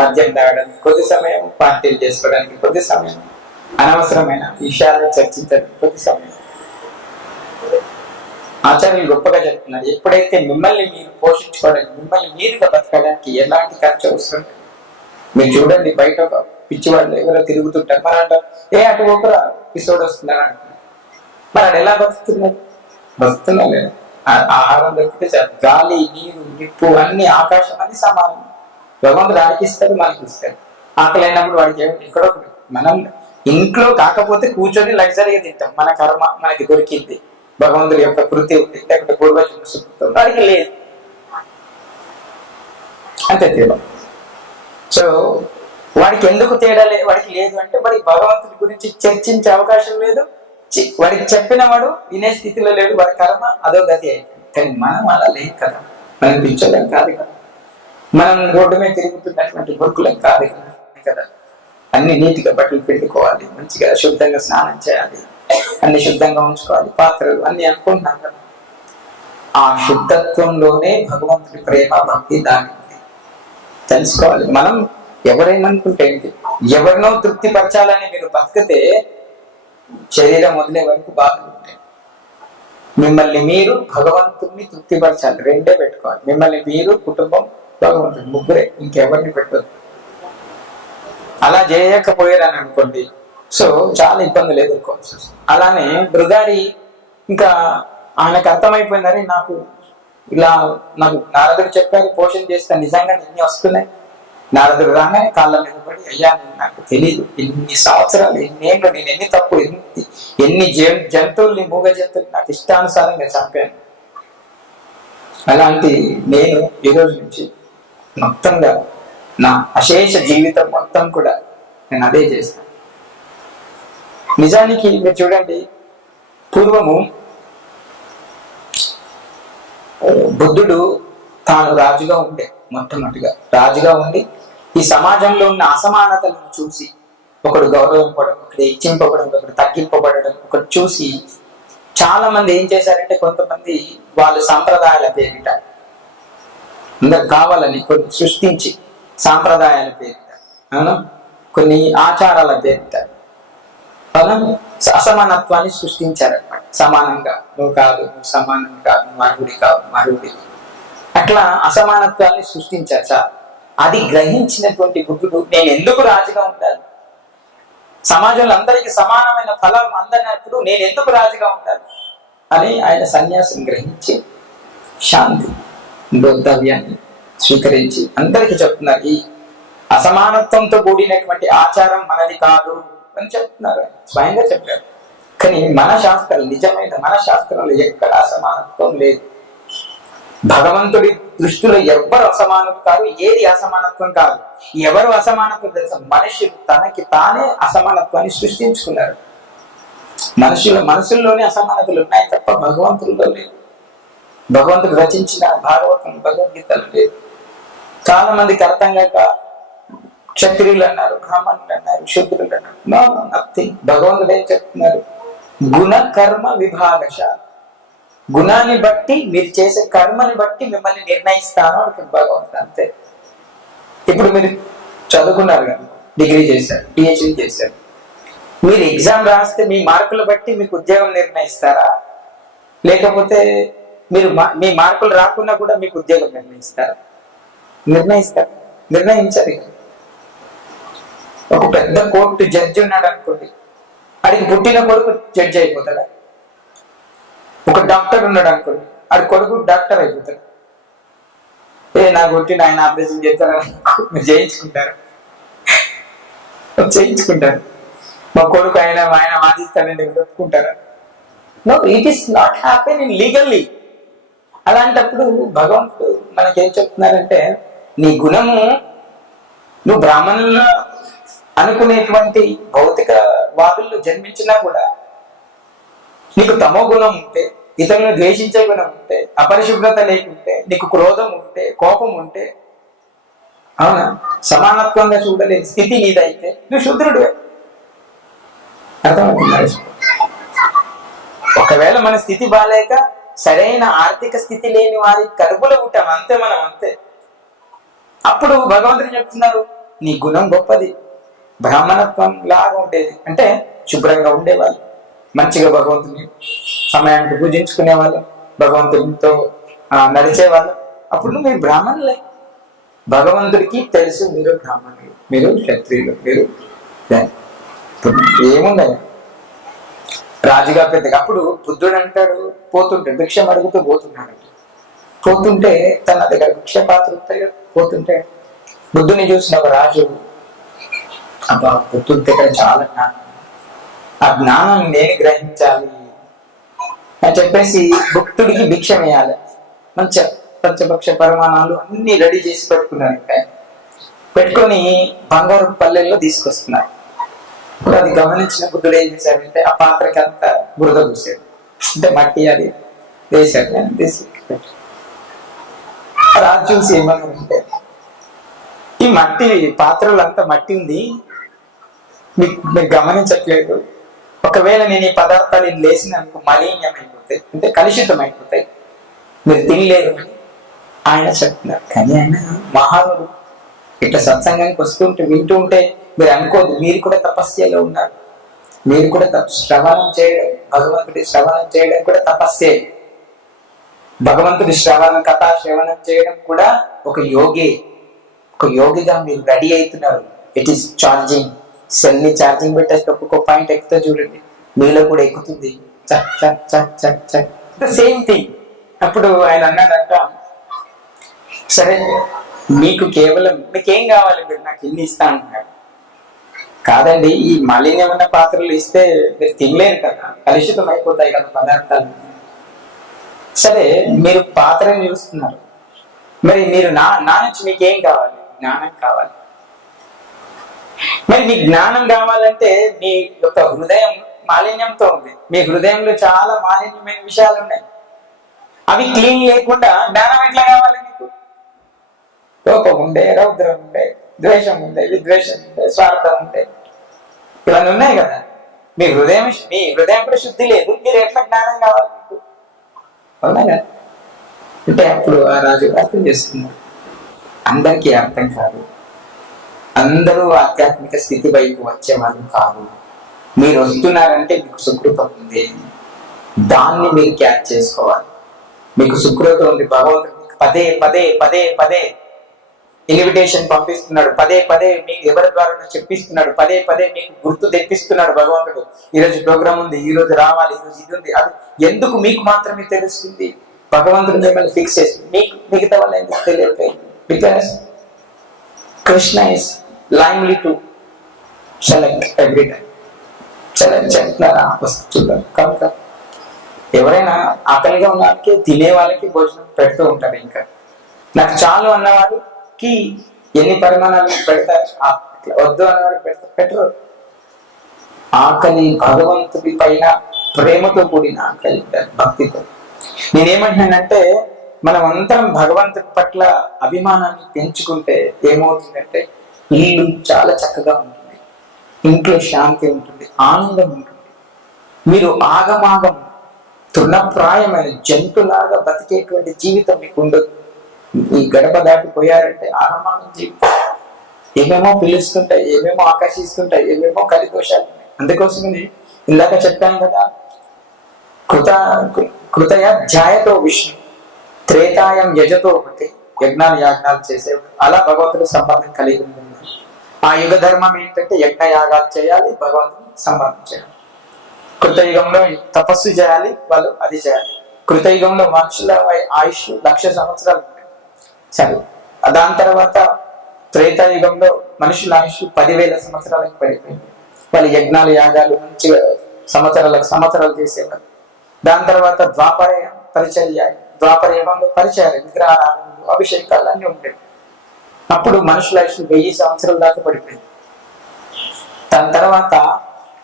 మద్యం తాగడానికి కొద్ది సమయం, పార్టీలు చేసుకోవడానికి కొద్ది సమయం, అనవసరమైన విషయాలను చర్చించడానికి కొద్ది సమయం. ఆచార్యులు గొప్పగా చెప్తున్నారు, ఎప్పుడైతే మిమ్మల్ని మీరు పోషించుకోవడానికి, మిమ్మల్ని మీరుగా బతకడానికి ఎలాంటి ఖర్చు అవసరం. మీరు చూడండి, బయట ఒక పిచ్చివాళ్ళు ఎవరో తిరుగుతుంటారు, మరి అంటారు అటు ఒకరు పిసోడ్ వస్తున్నారు అంటున్నారు. మరి అది ఎలా బతుకుతున్నారు? బతుకుతున్నా లేదా? ఆహారం దొరికితే చాలు. గాలి, నీరు, నిప్పు, అన్ని, ఆకాశం అన్ని సమానం. భగవంతుడు ఆడికి ఇస్తాడు, మనకి ఇస్తాడు. ఆకలి అయినప్పుడు వాడికి ఎక్కడో మనం ఇంట్లో కాకపోతే కూర్చొని లగ్జరీగా తింటాం. మన కర్మ మనకి దొరికింది, భగవంతుడి యొక్క కృతి ఉంది, లేకపోతే పూర్వజన్మ సుకృతం వాడికి లేదు. అంతే తేడా. సో వాడికి ఎందుకు తేడా వాడికి లేదు అంటే వాడి భగవంతుడి గురించి చర్చించే అవకాశం లేదు, వాడికి చెప్పిన వాడు వినే స్థితిలో లేడు, వాడి కర్మ అదో గతి అయిపోయింది. కానీ మనం అలా లేదు కదా, మనం పిచ్చోళ్ళం కాదు కదా, మనం రోడ్డు మీద తిరుగుతున్నటువంటి బొరుకులం కాదు కదా. అన్ని నీటిగా బట్టలు పెట్టుకోవాలి, మంచిగా శుద్ధంగా స్నానం చేయాలి, అన్ని శుద్ధంగా ఉంచుకోవాలి, పాత్రలు అన్ని అనుకుంటున్నాం కదా. ఆ శుద్ధత్వంలోనే భగవంతుడి ప్రేమ భక్తి దాగింది తెలుసుకోవాలి. మనం ఎవరేమనుకుంటే ఎవరినో తృప్తిపరచాలని మీరు బతికితే శరీరం వదిలే వరకు బాధలు ఉంటాయి. మిమ్మల్ని మీరు భగవంతుడిని తృప్తిపరచాలి, రెండే పెట్టుకోవాలి. మిమ్మల్ని మీరు, కుటుంబం, భగవంతుడు, ముగ్గురే, ఇంకెవరిని పెట్టదు. అలా చేయకపోయారని అనుకోండి, సో చాలా ఇబ్బందులు ఎదుర్కోవాల్సి వస్తుంది. అలానే బృగారి ఇంకా ఆయనకు అర్థమైపోయిందని నాకు నారదుడు చెప్పారు, పోషణ చేస్తే నిజంగా ఇన్ని వస్తున్నాయి, నారదుడు రాగానే కాళ్ళ మీద పడి, అయ్యా నాకు తెలియదు, ఇన్ని సంవత్సరాలు ఎన్నేళ్ళు నేను ఎన్ని తప్పు ఎన్ని జంతువుల్ని మూగ జంతువులు నాకు ఇష్టానుసారంగా చంపాను. అలాంటి నేను ఈ రోజు నుంచి మొత్తంగా నా అశేష జీవితం మొత్తం కూడా నేను అదే చేస్తాను. నిజానికి మీరు చూడండి, పూర్వము బుద్ధుడు తాను రాజుగా ఉండే, మొట్టమొదటిగా రాజుగా ఉండి ఈ సమాజంలో ఉన్న అసమానతలను చూసి ఒకడు గౌరవింపడం, ఒకడు హెచ్చింపబడడం, ఒకడు తగ్గింపబడడం, ఒకడు చూసి చాలా మంది ఏం చేశారంటే, కొంతమంది వాళ్ళ సంప్రదాయాల పేరిట అందరు కావాలని కొన్ని సృష్టించి సాంప్రదాయాల పేరిట, అవునా, కొన్ని ఆచారాల పేరిట అసమానత్వాన్ని సృష్టించారన్నమాట. సమానంగా నువ్వు కాదు, నువ్వు సమానం కాదు, నువ్వు అర్హుడి కాదు, అర్హుడి, అట్లా అసమానత్వాన్ని సృష్టించారు సార్. అది గ్రహించినటువంటి బుద్ధుడు, నేను ఎందుకు రాజుగా ఉండాలి, సమాజంలో అందరికీ సమానమైన ఫలం అందనప్పుడు నేను ఎందుకు రాజుగా ఉండాలి అని ఆయన సన్యాసం గ్రహించి శాంతి బౌద్ధవ్యాన్ని స్వీకరించి అందరికీ చెప్తున్నారు, ఈ అసమానత్వంతో కూడినటువంటి ఆచారం మనది కాదు అని చెప్తున్నారు, స్వయంగా చెప్పారు. కానీ మన శాస్త్రాలు, నిజమైన మన శాస్త్రంలో ఎక్కడ అసమానత్వం లేదు. భగవంతుడి దృష్టిలో ఎవ్వరు అసమానత కాదు, ఏది అసమానత్వం కాదు. ఎవరు అసమానత్వం తెలుసా, మనుషులు తనకి తానే అసమానత్వాన్ని సృష్టించుకున్నారు. మనుషుల్లోనే అసమానతలు ఉన్నాయి తప్ప భగవంతుల్లో లేదు. భగవంతుడు రచించిన భాగవతం, భగవద్గీతలు లేదు. చాలా మందికి అర్థం కాక క్షత్రియులు అన్నారు, బ్రాహ్మణులు అన్నారు, శూద్రులు అన్నారు. No nothing. భగవంతుడు ఏం చెప్తున్నారు, గుణ కర్మ విభాగశ, గుణాన్ని బట్టి మీరు చేసే కర్మని బట్టి మిమ్మల్ని నిర్ణయిస్తాను అనుకుంటు భగవంతుడు, అంతే. ఇప్పుడు మీరు చదువుకున్నారు కదా, డిగ్రీ చేశారు, పిహెచ్డి చేశారు, మీరు ఎగ్జామ్ రాస్తే మీ మార్కులు బట్టి మీకు ఉద్యోగం నిర్ణయిస్తారా, లేకపోతే మీరు మీ మార్కులు రాకున్నా కూడా మీకు ఉద్యోగం నిర్ణయిస్తారా? నిర్ణయించారు. ఒక పెద్ద కోర్టు జడ్జి ఉన్నాడు అనుకోండి, ఆడికి పుట్టిన కొడుకు జడ్జి అయిపోతాడా? ఒక డాక్టర్ ఉన్నాడు అనుకోండి, ఆడి కొడుకు డాక్టర్ అయిపోతాడు. నా కొట్టిన ఆయన ఆపరేషన్ చేస్తారా, మీరు చేయించుకుంటారు. మా కొడుకు ఆయన వాదిస్తానండి ఒప్పుకుంటారా? No, it is not happen in legally. అలాంటప్పుడు భగవంతుడు మనకేం చెప్తున్నారంటే, నీ గుణము నువ్వు బ్రాహ్మణుల్లో అనుకునేటువంటి భౌతిక వాదుల్లో జన్మించినా కూడా నీకు తమో గుణం ఉంటే, ఇతరులను ద్వేషించే గుణం ఉంటే, అపరిశుభ్రత లేకుంటే, నీకు క్రోధం ఉంటే, కోపం ఉంటే, అవునా, సమానత్వంగా చూడలేని స్థితి నీదైతే నువ్వు శూద్రుడివే. అర్థమవుతుంది? ఒకవేళ మన స్థితి బాలేక సరైన ఆర్థిక స్థితి లేని వారి కడుపులో ఉంటాం, అంతే, మనం అంతే. అప్పుడు భగవంతుడు చెప్తున్నారు, నీ గుణం గొప్పది, బ్రాహ్మణత్వం లాగా ఉండేది, అంటే శుభ్రంగా ఉండేవాళ్ళు, మంచిగా భగవంతుని సమయానికి పూజించుకునేవాళ్ళు, భగవంతునితో నడిచేవాళ్ళు. అప్పుడు మీరు బ్రాహ్మణులే. భగవంతుడికి తెలుసు మీరు బ్రాహ్మణులు, మీరు క్షత్రియులు, మీరు ఏముండదు రాజుగా పెద్దగా. అప్పుడు బుద్ధుడు అంటాడు, పోతుంటే భిక్షం అడుగుతూ పోతున్నాడు, పోతుంటే తన దగ్గర భిక్ష పాత్ర పోతుంటే బుద్ధుని చూసిన ఒక రాజు, అబ్బా బుద్ధుడి దగ్గర చాలా జ్ఞానం, ఆ జ్ఞానం నేను గ్రహించాలి అని చెప్పేసి భక్తుడికి భిక్ష వేయాలి. మంచిగా పంచభక్ష పరిమాణాలు అన్ని రెడీ చేసి పెట్టుకున్నారు. పెట్టుకొని బంగారు పల్లెల్లో తీసుకొస్తున్నారు. ఇప్పుడు అది గమనించిన బుద్ధుడు ఏం చేశాడంటే, ఆ పాత్రకి అంతా బురద పూసాడు, అంటే మట్టి అది వేశాడు. నేను తీసి రాజు చూసి ఏమన్నాడంటే, ఈ మట్టి పాత్రలు అంతా మట్టి ఉంది, మీరు గమనించట్లేదు, ఒకవేళ నేను ఈ పదార్థాలు లేచిన మలిన్యం అయిపోతాయి, అంటే కలుషితం అయిపోతాయి, మీరు తినలేరు అని ఆయన చెప్తున్నారు. కానీ ఆయన మహానుడు. ఇట్లా సత్సంగానికి వస్తుంటే వింటూ ఉంటే మీరు అనుకోదు, మీరు కూడా తపస్యలో ఉన్నారు, మీరు కూడా శ్రవణం చేయడం, భగవంతుడి శ్రవణం చేయడం కూడా తపస్సే. భగవంతుడి కథా శ్రవణం చేయడం కూడా ఒక యోగే, ఒక యోగిగా మీరు రెడీ అవుతున్నారు. ఇట్ ఈస్ ఛార్జింగ్, సెల్ ని ఛార్జింగ్ పెట్టేస్తే ఒక్కొక్క పాయింట్ ఎక్కుతా చూడండి, మీలో కూడా ఎక్కుతుంది. Same thing. అప్పుడు ఆయన అన్నాడంట, సరే మీకు కేవలం మీకేం కావాలి, మీరు నాకు ఇన్ని ఇస్తా అంటున్నారు. కాదండి, ఈ మాలిన్యం ఉన్న పాత్రలు ఇస్తే మీరు తినలేరు కదా, కలుషితం అయిపోతాయి కదా పదార్థాలు. సరే, మీరు పాత్రను చూస్తున్నారు, మరి మీరు నా నుంచి మీకేం కావాలి? జ్ఞానం కావాలి. మరి మీ జ్ఞానం కావాలంటే మీ యొక్క హృదయం మాలిన్యంతో ఉంది. మీ హృదయంలో చాలా మాలిన్యమైన విషయాలు ఉన్నాయి. అవి క్లీన్ లేకుండా జ్ఞానం ఎట్లా కావాలి? మీకు కోపం ఉండే, రౌద్రం ఉండే, ద్వేషం ఉండే, విద్వేషం ఉండే, స్వార్థం ఉండే, ఇవన్నీ ఉన్నాయి కదా. మీ హృదయం కూడా శుద్ధి లేదు, మీరు ఎట్లా జ్ఞానం కావాలి మీకు? అవునా కదా? అంటే అప్పుడు ఆ రాజు అర్థం చేస్తున్నారు, అందరికీ అర్థం కాదు, అందరూ ఆధ్యాత్మిక స్థితి వైపు వచ్చేవాళ్ళు కాదు. మీరు వస్తున్నారంటే మీకు సుకృతం ఉంది, దాన్ని మీరు క్యాచ్ చేసుకోవాలి. మీకు సుకృతం ఉంది, భగవంతుడు పదే పదే పదే పదే ఇన్విటేషన్ పంపిస్తున్నాడు, పదే పదే మీకు ఎవరి ద్వారా చెప్పిస్తున్నాడు, పదే పదే మీకు గుర్తు తెప్పిస్తున్నాడు భగవంతుడు. ఈరోజు ప్రోగ్రామ్ ఉంది, ఈ రోజు రావాలి, ఈరోజు ఇది ఉంది, అది ఎందుకు మీకు మాత్రమే తెలుస్తుంది. భగవంతుడు మిమ్మల్ని ఫిక్స్ చేసి మీకు మిగతా వాళ్ళు ఎందుకు తెలియదు? Because Krishna is likely to select every time. Select చేస్తున్నారా వస్తున్నారు కనుక ఎవరైనా ఆకలిగా ఉన్న వాళ్ళకి, తినే వాళ్ళకి భోజనం పెడుతూ ఉంటారు. ఇంకా నాకు చాలు అన్నవాడికి ఎన్ని పరిమాణాలు పెడతారు, వద్దు అన్నవాడికి పెట్టరు. ఆకలి భగవంతుడి పైన ప్రేమతో కూడిన ఆకలి, భక్తితో. నేనేమంటున్నానంటే మనం అందరం భగవంతుడి పట్ల అభిమానాన్ని పెంచుకుంటే ఏమవుతుందంటే ఇల్లు చాలా చక్కగా ఉంటుంది, ఇంట్లో శాంతి ఉంటుంది, ఆనందం ఉంటుంది. మీరు ఆగమాగం తృణప్రాయమైన జంతులాగా బతికేటువంటి జీవితం మీకు ఉండదు. ఈ గడప దాటిపోయారంటే ఆగమాగం జీవితం. ఏమేమో పిలుస్తుంటాయి, ఏమేమో ఆకర్షిస్తుంటాయి, ఏమేమో కలిదోషాలు ఉన్నాయి. అందుకోసమని ఇందాక చెప్పాను కదా, కృతయ ధ్యాయతో విష్ణు త్రేతాయం యజతో ఒకటి, యజ్ఞాలు యాగాలు చేసేవాడు. అలా భగవంతుడు సంబంధం కలిగి ఉంటుంది. ఆ యుగ ధర్మం ఏంటంటే యజ్ఞ యాగాలు చేయాలి, భగవంతుని సంబంధం చేయాలి. కృతయుగంలో తపస్సు చేయాలి, వాళ్ళు అది చేయాలి. కృతయుగంలో మనుషుల ఆయుష్ 1,00,000 సంవత్సరాలు ఉంటాయి. సరే, దాని తర్వాత త్రేతాయుగంలో మనుషుల ఆయుష్ 10,000 సంవత్సరాలకు పడిపోయింది. వాళ్ళు యజ్ఞాలు యాగాలు మంచిగా సంవత్సరాలు చేసేవారు. దాని తర్వాత ద్వాపర యుగంలో పరిచయాలు, విగ్రహారాధనలు, అభిషేకాలు అన్నీ ఉంటాయి. అప్పుడు మనుషుల ఆయుష్ 1000 సంవత్సరాల దాకా పడిపోయింది. దాని తర్వాత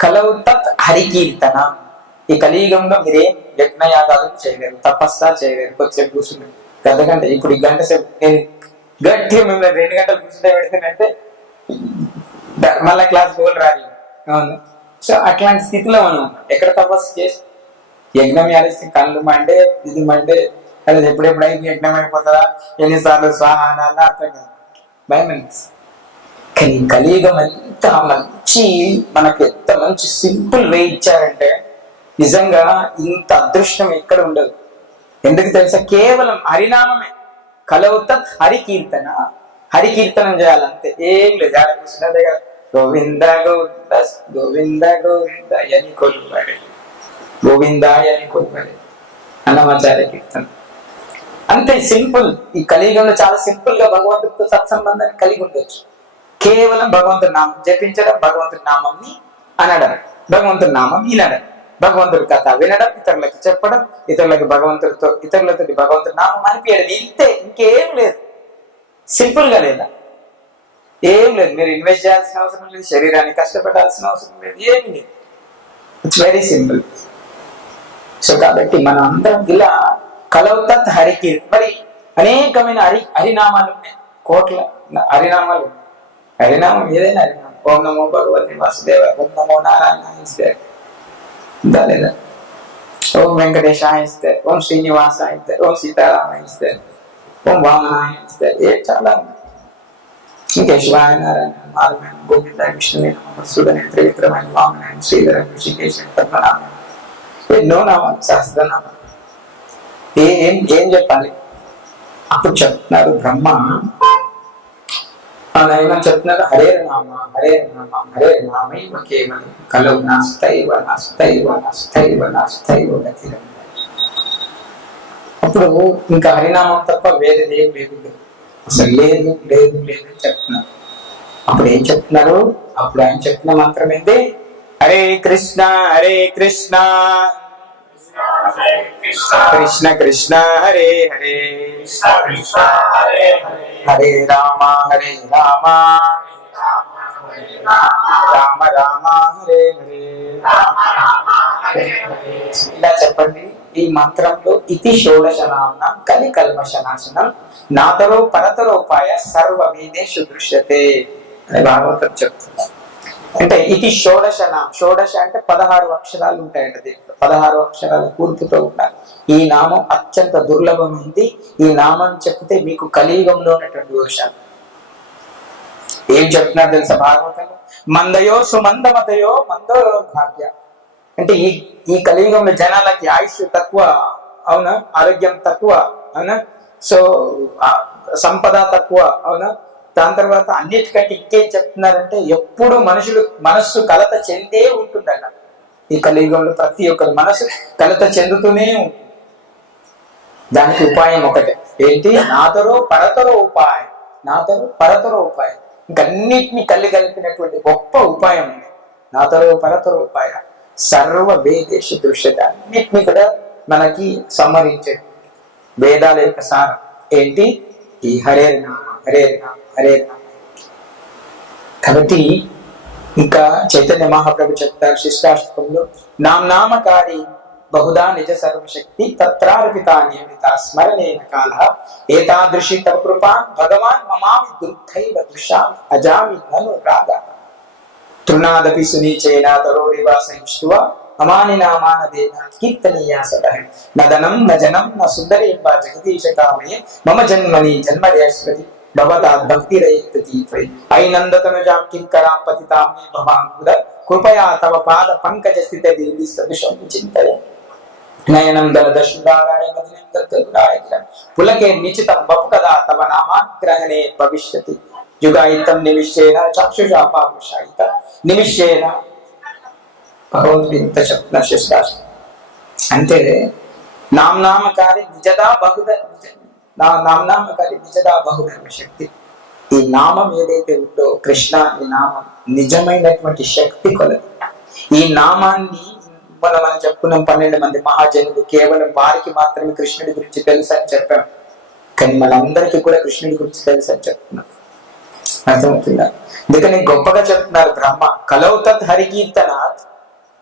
కలవు తత్ హరికీర్తన. ఈ కలియుగంలో మీరేం యజ్ఞయాగాలు చేయలేరు, తపస్సా చేయలేరు. కొద్దిసేపు కూర్చుంటారు, గంట. ఇప్పుడు ఈ గంట సేపు నేను గట్టిగా మిమ్మల్ని 2 గంటలు కూర్చుంటే పెడితేనంటే మళ్ళీ క్లాస్ గోల్ రాలి. అవును. సో అట్లాంటి స్థితిలో మనం ఎక్కడ తపస్సు చేసి యజ్ఞం యాడిస్తే కళ్ళు మండే, ఇది మండే, అది ఎప్పుడెప్పుడు అయితే యజ్ఞం అయిపోతుందా, ఎన్నిసార్లు స్వాహానాలు అర్థం కాదు, భయం అనిపిస్తుంది. కానీ కలియుగం ఎంత మంచి, మనకి ఎంత మంచి సింపుల్ వే ఇచ్చారంటే నిజంగా ఇంత అదృష్టం ఎక్కడ ఉండదు. ఎందుకు తెలుసా? కేవలం హరినామమే. కలవుత హరికీర్తన, హరికీర్తనం చేయాలంతే, ఏం లేదు. ఆడ కూర్చున్న దగ్గర గోవింద గోవింద గోవింద గోవింద అని కొలువాడు, గోవిందాయని కొలువాడు అన్నమాచార్య కీర్తన. అంతే సింపుల్. ఈ కలియుగంలో చాలా సింపుల్ గా భగవంతుడితో సత్సంబంధాన్ని కలిగి ఉండొచ్చు. కేవలం భగవంతుడి నామం జపించడం, భగవంతుడి నామంని అనడం, భగవంతుడి నామం వినడం, భగవంతుడి కథ వినడం, ఇతరులకి చెప్పడం, ఇతరులకి ఇతరులతో భగవంతుడి నామం అనిపించడం. ఇంతే, ఇంకేం లేదు. సింపుల్ గా లేదా? ఏం లేదు. మీరు ఇన్వెస్ట్ చేయాల్సిన అవసరం లేదు, శరీరాన్ని కష్టపడాల్సిన అవసరం లేదు, ఏమి లేదు. It's very simple. సో కాబట్టి మనం అందరం ఇలా కలవుతత్ హరికి. మరి అనేకమైన హరినామాలు ఉన్నాయి, కోట్ల హరినామాలు ఉన్నాయి. హరినామం ఏదైనా హరినామం. ఓం నమో భగవతి వాసుదేవ, ఓం నమో నారాయణ ఇస్తే లేదా, ఓం వెంకటేశాయ ఇస్తే, ఓం శ్రీనివాస ఇస్తే, ఓం సీతారామ ఇస్తే, ఓం వామనాయ ఇస్తే, చాలా కేశవాయ నారాయణ నారాయణ గోవింద విష్ణువే మధుసూదన త్రివిక్రమైన వామనాయన శ్రీధర ఋషికేశ పద్మనాభ, ఎన్నో నామాలు, సహస్రనామాలు. ఏం చెప్పాలి? అప్పుడు చెప్తున్నారు బ్రహ్మ, ఆయన చెప్తున్నారు హరే నామ హరే నామ హరే నామైవ కేవలం కలవు నాస్తైవ నాస్తైవ నాస్తైవ నాస్తైవ గతిరం. అప్పుడు ఇంకా హరినామం తప్ప వేరేది ఏం లేదు. అసలు లేదు లేదు లేదు అని చెప్తున్నారు. అప్పుడు ఏం చెప్తున్నారు? అప్పుడు ఆయన చెప్పిన మంత్రం ఏంటి? హరే కృష్ణ హరే కృష్ణ కృష్ణ కృష్ణ హరే హరే హరే రామ హరే రామ రామ రామ హరే హరే. ఇలా చెప్పండి. ఈ మంత్రంలో ఇతి షోడశ నామ్న కలి కల్మష నాశనం నాతరో పరతరోపాయ సర్వ వేదేషు దృశ్యతే అని భాగవతం చెప్తున్నారు. అంటే ఇది షోడశ నామం. షోడశ అంటే 16 అక్షరాలు ఉంటాయంట దీంట్లో. 16 అక్షరాల కూర్పుతో ఉంటారు. ఈ నామం అత్యంత దుర్లభమైంది. ఈ నామం చెప్తే మీకు కలియుగంలో ఉన్నటువంటి దోషాలు ఏం చెప్తున్నారు తెలుసా భాగవతంలో? మందయో సుమందమతయో మందో భాగ్య. అంటే ఈ కలియుగంలో జనాలకి ఆయుష్ తక్కువ, అవునా? ఆరోగ్యం తక్కువ, అవునా? సో సంపద తక్కువ, అవునా? దాని తర్వాత అన్నిటికంటే ఇంకేం చెప్తున్నారంటే ఎప్పుడు మనుషులు మనస్సు కలత చెందే ఉంటుందట. ఈ కలియుగంలో ప్రతి ఒక్కరి మనసు కలత చెందుతూనే ఉంటుంది. దానికి ఉపాయం ఒకటే ఏంటి? నాతరో పరతరో ఉపాయం. నాతరో పరతరో ఉపాయం. ఇంకన్నిటిని కలిపినటువంటి గొప్ప ఉపాయం ఉంది. నాతరో పరతరో ఉపాయ సర్వ వేదేశ దృశ్యత. అన్నిటిని కూడా మనకి సంహరించే వేదాల యొక్క సారం ఏంటి? ఈ హరే నామ హరే నామ హరే నామ. కాబట్టి ఇంకా చైతన్య మహాప్రభు చెప్తారు శిష్టాష్టకంలో, నామకారి బహుదా నిజ సర్వశక్తి తత్రార్పితా నియమిత స్మరణేన కాల ఏతాదృశి తవ కృపాన్ భగవాన్ మమామి దుర్ధైవ దృశామి అజామి నను రాగ తృణాదపి సునీచేన తరోరివా సహిష్టువా అమానినామానదేన కీర్తనీయా సదః నదనం నజనం న సుందరేంబా జగదీశ కామయే మమ జన్మని జన్మర్యాశ్వతి భవతాద్ భక్తిరయతి త్వయి ఐనందతనుజాం కింకరాం పతితాం మే భవాంకుద కృపయా తవ పాద పంకజ స్థిత దేవి సదృశం చింతయ నయనం దళదశురాయ మదినం దద్దగురాయ పులకే నిచితం వపు కదా తవ నామాగ్రహణే భవిష్యతి యుగాయితం నిమిషేన చక్షుషా పాపుషాయిత నిమిషేన. భగవంతుడు ఇంత చెప్తున్న శిష్టాశ అంటే నామకారి నిజదా బహుద నామకారి నిజదా బహుధర్మ శక్తి. ఈ నామం ఏదైతే ఉందో కృష్ణ, ఈ నామం నిజమైనటువంటి శక్తి కొలది. ఈ నామాన్ని మనం చెప్పుకున్నాం 12 మంది మహాజనులు కేవలం వారికి మాత్రమే కృష్ణుడి గురించి తెలుసు అని చెప్పాం. కానీ మనందరికీ కూడా కృష్ణుడి గురించి తెలుసు అని చెప్తున్నాం. అర్థమవుతుందా? అందుకని గొప్పగా చెప్తున్నారు బ్రహ్మ కలౌతత్ హరికీర్తనాత్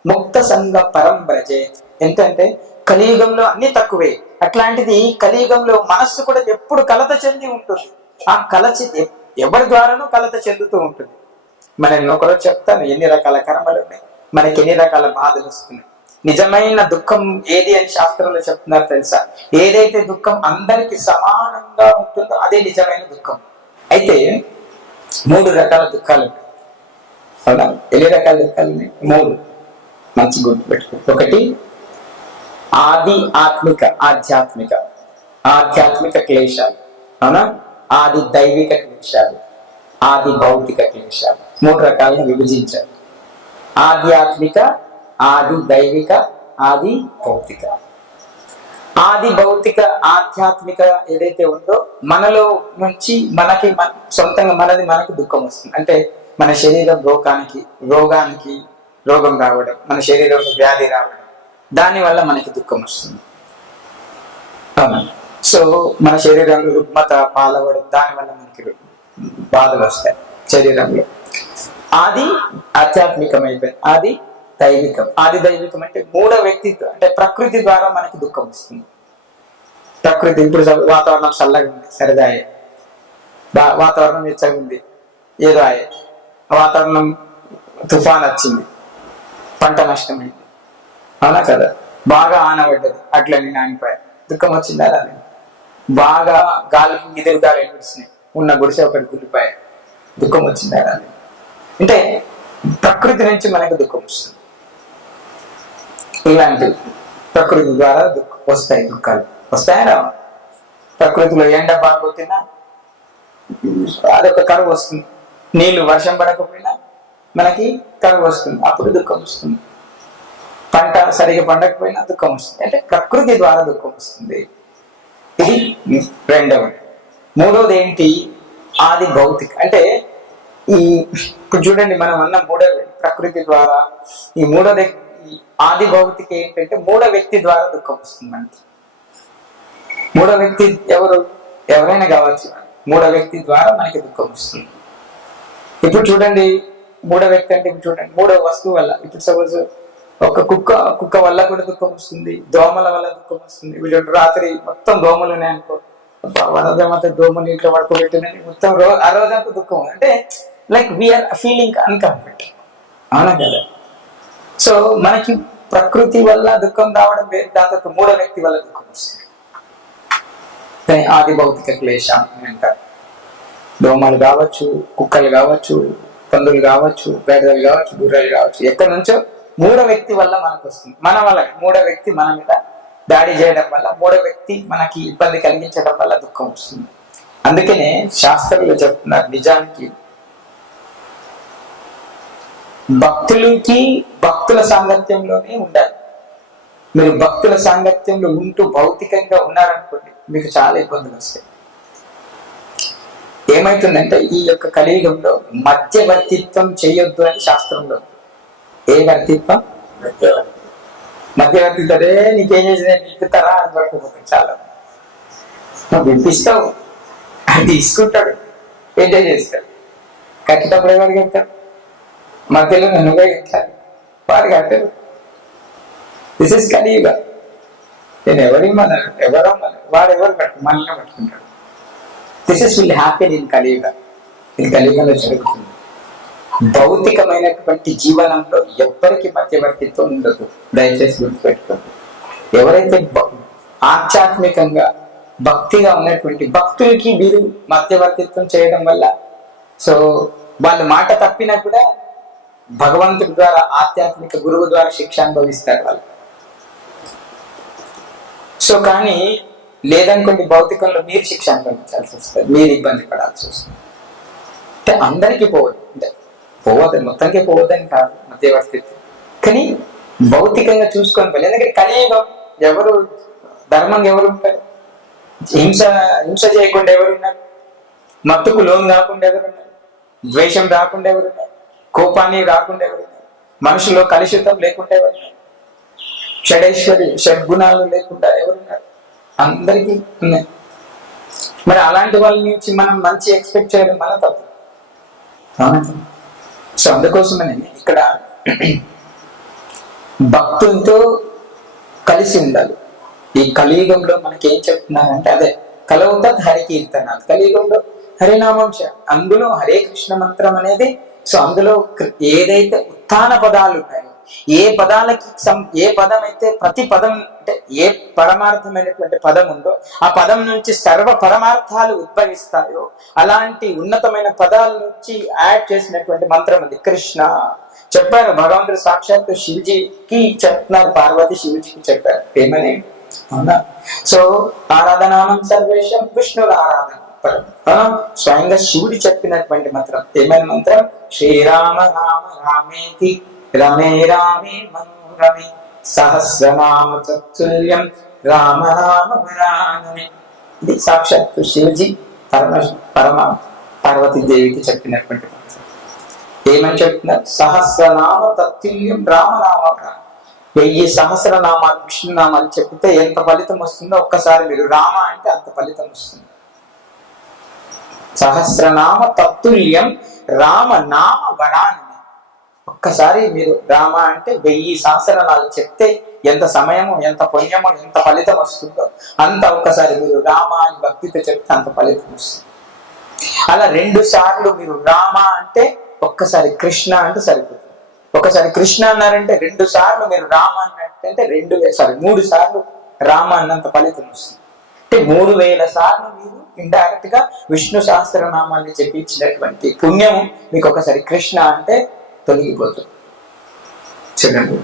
ముక్త సంగ పరం బ్రజే. ఏంటంటే కలియుగంలో అన్ని తక్కువే, అట్లాంటిది కలియుగంలో మనస్సు కూడా ఎప్పుడు కలత చెంది ఉంటుంది. ఆ ఎవరి ద్వారానూ కలత చెందుతూ ఉంటుంది. మనం ఒకరోజు చెప్తాను ఎన్ని రకాల కర్మలు ఉన్నాయి, మనకి ఎన్ని రకాల బాధలు వస్తున్నాయి. నిజమైన దుఃఖం ఏది అని శాస్త్రంలో చెప్తున్నారు తెలుసా? ఏదైతే దుఃఖం అందరికి సమానంగా ఉంటుందో అదే నిజమైన దుఃఖం. అయితే 3 రకాల దుఃఖాలు ఉన్నాయి, అవునా? ఎన్ని రకాల దుఃఖాలు ఉన్నాయి? 3. మంచి గుర్తుపెట్టుకో. ఒకటి ఆధ్యాత్మిక క్లేశాలు, అవునా? ఆది దైవిక క్లేశాలు, ఆది భౌతిక క్లేశాలు. 3 రకాలుగా విభజించారు. ఆధ్యాత్మిక, ఆది దైవిక, ఆది భౌతిక. ఆది భౌతిక ఆధ్యాత్మిక ఏదైతే ఉందో మనలో నుంచి మనకి సొంతంగా మనకి దుఃఖం వస్తుంది. అంటే మన శరీరం రోగం రావడం, మన శరీరం వ్యాధి రావడం, దానివల్ల మనకి దుఃఖం వస్తుంది. సో మన శరీరంలో రుగ్మత పాలవడం, దానివల్ల మనకి బాధలు వస్తాయి శరీరంలో. ఆది ఆధ్యాత్మికం అయిపోయింది. ఆది దైవికం అంటే 3వ వ్యక్తి అంటే ప్రకృతి ద్వారా మనకి దుఃఖం వస్తుంది. ప్రకృతి ఇప్పుడు వాతావరణం చల్లగా ఉంది, సరదాయే. వాతావరణం వెచ్చగా ఉంది, ఏదో ఆయే. వాతావరణం తుఫాన్ వచ్చింది, పంట నష్టమైంది, అవునా కదా? బాగా ఆనబడ్డది, అట్లని నానిపోయా, దుఃఖం వచ్చిందా? రాదు. బాగా గాలికి ఎదురుగాలు ఎనిపిస్తున్నాయి, ఉన్న గుడిసె ఒకటి కూలిపోయా, దుఃఖం వచ్చిందా? రాదు. అంటే ప్రకృతి నుంచి మనకు దుఃఖం వస్తుంది. ఇలాంటి ప్రకృతి ద్వారా వస్తాయి దుఃఖాలు. వస్తాయా రావా? ప్రకృతిలో ఎండ బాగా కొట్టినా అదొక కరువు వస్తుంది. నీళ్లు వర్షం పడకపోయినా మనకి కరువు వస్తుంది, అప్పుడు దుఃఖం వస్తుంది. పంట సరిగా పండకపోయినా దుఃఖం వస్తుంది. అంటే ప్రకృతి ద్వారా దుఃఖం వస్తుంది. ఇది 2వది. మూడోది ఏంటి? ఆది భౌతిక. అంటే ఈ ఇప్పుడు చూడండి, మనం అన్న మూడో ప్రకృతి ద్వారా, ఈ మూడోది ఆది భౌతిక ఏంటంటే మూడో వ్యక్తి ద్వారా దుఃఖం వస్తుంది మనకి. మూడో వ్యక్తి ఎవరైనా కావచ్చు, మూడో వ్యక్తి ద్వారా మనకి దుఃఖం వస్తుంది. ఇప్పుడు చూడండి, మూడో వ్యక్తి అంటే ఇప్పుడు చూడండి, మూడో వస్తువు వల్ల, ఇప్పుడు సపోజ్ ఒక కుక్క వల్ల కూడా దుఃఖం వస్తుంది, దోమల వల్ల దుఃఖం వస్తుంది. ఇప్పుడు రాత్రి మొత్తం దోమలు ఉన్నాయనుకో, వనదేమత దోమలు ఇంట్లో పడుకోబెట్టినని మొత్తం ఆ రోజంతా దుఃఖం. అంటే లైక్ వీఆర్ ఫీలింగ్ అన్కంఫర్ట్, అవునా కదా? సో మనకి ప్రకృతి వల్ల దుఃఖం రావడం వేరు, దాంతో మూడో వ్యక్తి వల్ల దుఃఖం వస్తుంది. ఆది భౌతిక క్లేశం అంటారు. దోమలు కావచ్చు, కుక్కలు కావచ్చు, పందులు కావచ్చు, బేడలు కావచ్చు, గుర్రెలు కావచ్చు, ఎక్కడి నుంచో మూడో వ్యక్తి వల్ల మనకు వస్తుంది. మన వల్ల మూడో వ్యక్తి మన మీద దాడి చేయడం వల్ల, మూడో వ్యక్తి మనకి ఇబ్బంది కలిగించడం వల్ల దుఃఖం వస్తుంది. అందుకనే శాస్త్రులు చెప్తున్నారు, నిజానికి భక్తుల సాంగత్యంలోనే ఉండాలి. మీరు భక్తుల సాంగత్యంలో ఉంటూ భౌతికంగా ఉన్నారనుకోండి, మీకు చాలా ఇబ్బందులు వస్తాయి. ఏమైతుందంటే ఈ యొక్క కలియుగంలో మధ్యవర్తిత్వం చేయొద్దు అని శాస్త్రంలో. ఏ వర్తిత్వం? మధ్యవర్తితోనే నీకేం చేసిన నింపుతారా అని పడుకోపోతుంది. చాలా వినిపిస్తావు, అది తీసుకుంటాడు, ఎంజాయ్ చేస్తాడు. కట్టేటప్పుడు ఎవరు కట్టారు? మధ్యలో నన్నుగా కట్టాలి, వాడు కట్టారు. దిస్ ఇస్ కలియుగ. నేను ఎవరిమ్మన్నాను, ఎవరమ్మను, వాడు ఎవరు కట్టు మనల్ని పట్టుకుంటాడు. This is will happy in కలియుగ. ఇది కలియుగంలో జరుగుతుంది. భౌతికమైనటువంటి జీవనంలో ఎవ్వరికి మధ్యవర్తిత్వం ఉండదు. దయచేసి గుర్తుపెట్టుకోండి. ఎవరైతే ఆధ్యాత్మికంగా భక్తిగా ఉన్నటువంటి భక్తులకి వీరు మధ్యవర్తిత్వం చేయడం వల్ల, సో వాళ్ళు మాట తప్పినా కూడా భగవంతుడి ద్వారా, ఆధ్యాత్మిక గురువు ద్వారా శిక్ష అనుభవిస్తారు వాళ్ళు. సో కానీ లేదనుకోండి, భౌతికంలో మీరు శిక్ష అనుభవించాల్సి వస్తుంది, మీరు ఇబ్బంది పడాల్సి వస్తుంది. అంటే అందరికీ పోవద్దు, అంటే పోవద్దు, మొత్తానికి పోవద్దని కాదు మధ్యవర్తిత్వం, కానీ భౌతికంగా చూసుకొని పోయి. ఎందుకంటే కలియుగం ఎవరు ధర్మంగా ఎవరు ఉంటారు? హింస చేయకుండా ఎవరున్నారు? మత్తుకు లోన్ కాకుండా ఎవరున్నారు? ద్వేషం రాకుండా ఎవరున్నారు? కోపాన్ని రాకుండా ఎవరున్నారు? మనుషుల్లో కలుషితం లేకుండా ఎవరున్నారు? షడ్గుణాలు లేకుండా ఎవరున్నారు? అందరికీ ఉన్నాయి. మరి అలాంటి వాళ్ళ నుంచి మనం మంచి ఎక్స్పెక్ట్ చేయడం వల్ల తప్పు. సో అందుకోసమని ఇక్కడ భక్తులతో కలిసి ఉండాలి. ఈ కలియుగంలో మనకి ఏం చెప్తున్నారంటే అదే కలవుతత్ హరి కీర్తనాలు. కలియుగంలో హరినామం, అందులో హరే కృష్ణ మంత్రం అనేది. సో అందులో ఏదైతే ఉత్థాన పదాలు ఉన్నాయో, ఏ పదం అయితే ప్రతి పదం అంటే ఏ పరమార్థమైనటువంటి పదం ఉందో ఆ పదం నుంచి సర్వ పరమార్థాలు ఉద్భవిస్తాయో అలాంటి ఉన్నతమైన పదాల నుంచి యాడ్ చేసినటువంటి మంత్రం అది కృష్ణ. చెప్పారు భగవంతుడు సాక్షాత్తు శివజీకి చెప్తున్నారు, పార్వతి శివజీకి చెప్పారు ఏమని, అవునా? సో ఆరాధనానం సర్వేశం విష్ణుల ఆరాధన స్వయంగా శివుడు చెప్పినటువంటి మంత్రం. ఏమైనా మంత్రం? శ్రీరామ రామ రామేతి రమే రామే మనోరమే సహస్రనామ తత్తుల్యం రామనామ వరాననే. ఇది సాక్షాత్తు శివజీ పరమ పార్వతీదేవికి చెప్పినటువంటి మంత్రం. ఏమని చెప్తున్నారు? సహస్రనామ తత్తుల్యం రామనామ వరానం. 1000 సహస్రనామాలు విష్ణునామాలు చెప్తే ఎంత ఫలితం వస్తుందో ఒక్కసారి మీరు రామ అంటే అంత ఫలితం వస్తుంది. సహస్రనామ తత్తుల్యం రామ నామ వరానని. ఒక్కసారి మీరు రామ అంటే 1000 సహస్రనామాలు చెప్తే ఎంత సమయమో, ఎంత పుణ్యమో, ఎంత ఫలితం వస్తుందో అంత ఒక్కసారి మీరు రామ అని భక్తితో చెప్తే అంత ఫలితం వస్తుంది. అలా 2 సార్లు మీరు రామ అంటే ఒక్కసారి కృష్ణ అంటే సరిపోతుంది. ఒకసారి కృష్ణ అన్నారంటే 2 సార్లు మీరు రామ అన్నట్టంటే 3 సార్లు రామ అన్నంత ఫలితం వస్తుంది. అంటే 3000 సార్లు మీరు ఇండైరెక్ట్ గా విష్ణు సహస్రనామాన్ని చెప్పించినటువంటి పుణ్యము మీకు ఒకసారి కృష్ణ అంటే తొలగిపోతుంది. చూడండి,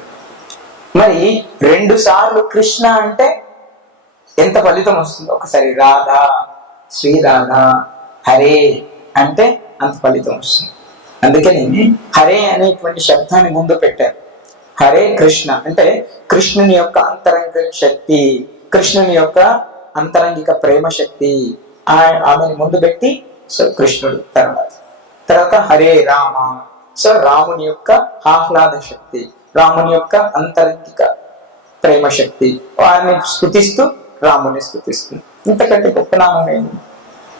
మరి 2 సార్లు కృష్ణ అంటే ఎంత ఫలితం వస్తుందో ఒకసారి రాధా, శ్రీరాధా, హరే అంటే అంత ఫలితం వస్తుంది. అందుకని హరే అనేటువంటి శబ్దాన్ని ముందు పెట్టారు. హరే కృష్ణ అంటే కృష్ణుని యొక్క అంతరంగిక శక్తి, కృష్ణుని యొక్క అంతరంగిక ప్రేమ శక్తి, ఆమెను ముందు పెట్టి సో కృష్ణుడు తర్వాత హరే రామ, సో రాముని యొక్క ఆహ్లాద శక్తి, రాముని యొక్క అంతరంగిక ప్రేమ శక్తి, వారిని స్తుతిస్తూ రాముని స్తుతిస్తుంది. ఇంతకంటే గొప్ప నామం ఏంటి?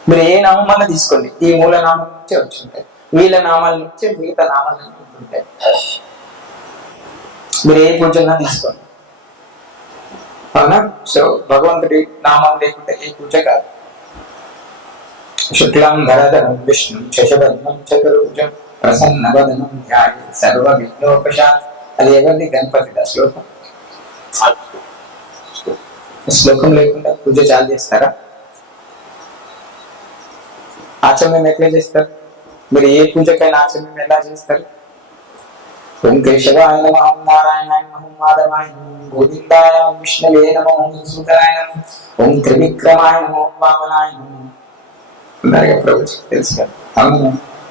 మీరు ఏ నామం తీసుకోండి, ఈ మూల నామం నుంచే వచ్చింటాయి, వీళ్ళ నామాల నుంచే మిగతా నామాల నుంచి ఉంటాయి. మీరు ఏ పూజన్నా తీసుకోండి, అవునా? సో భగవంతుడి నామం లేకుంటే ఏ పూజ కాదు. శుక్లం ధరధరం విష్ణు శశవర్ణం చతుర్భుజం ప్రసన్నవదనం ధ్యాయ సర్వ విఘ్నోపశాంతి. అది ఎవరిది? గణపతిదా శ్లోకం. శ్లోకం లేకుండా పూజ చాలు చేస్తారా? ఆచమనం ఎట్లా చేస్తారు? మీరు ఏ పూజకైనా ఆచమనం ఎలా చేస్తారు? ఓం కేశవాయ నమః, ఓం నారాయణాయ నమః, ఓం మాధవాయ నమః, గోవిందాయ నమః, విష్ణవే నమః, ఓం సూదరాయ నమః, ఓం త్రివిక్రమాయ నమః, ఓం వామనాయ నమః. అందరికీ ప్రభు తెలుసు కదా. అవును,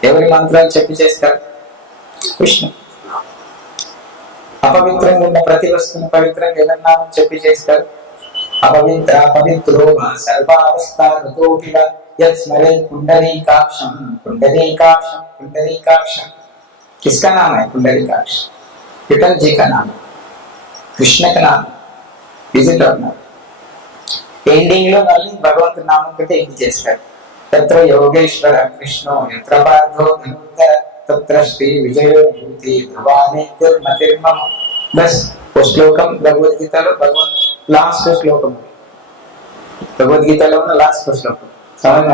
ఎవరి మంత్రాలు చెప్పి చేస్తారు? కృష్ణ. అపవిత్రంగా ఉన్న ప్రతి వస్తువును పవిత్రంగా ఎవరి నామం చెప్పి చేస్తారు? అపవిత్ర పవిత్రో సర్వావస్థాగతోపి యత్ స్మరేత్ పుండరీకాక్షం పుండరీకాక్షం పుండరీకాక్షం. किसका नाम है? पुंडरीकाक्ष, विठल जी का नाम, कृष्ण का नाम. इज इट और नॉट? ఎండింగ్ లో మళ్ళీ భగవంతుడి నామం పెట్టి ఎండ్ చేస్తారు. తత్ర యోగేశ్వర కృష్ణో యత్ర పార్థో ధనుర్ధర తత్ర శ్రీ విజయో భూతి ధ్రువానే దుర్మతిర్మమ. బస్ ఓ శ్లోకం భగవద్గీతలో లాస్ట్ శ్లోకం, భగవద్గీతలో ఉన్న లాస్ట్ శ్లోకం. సమझ?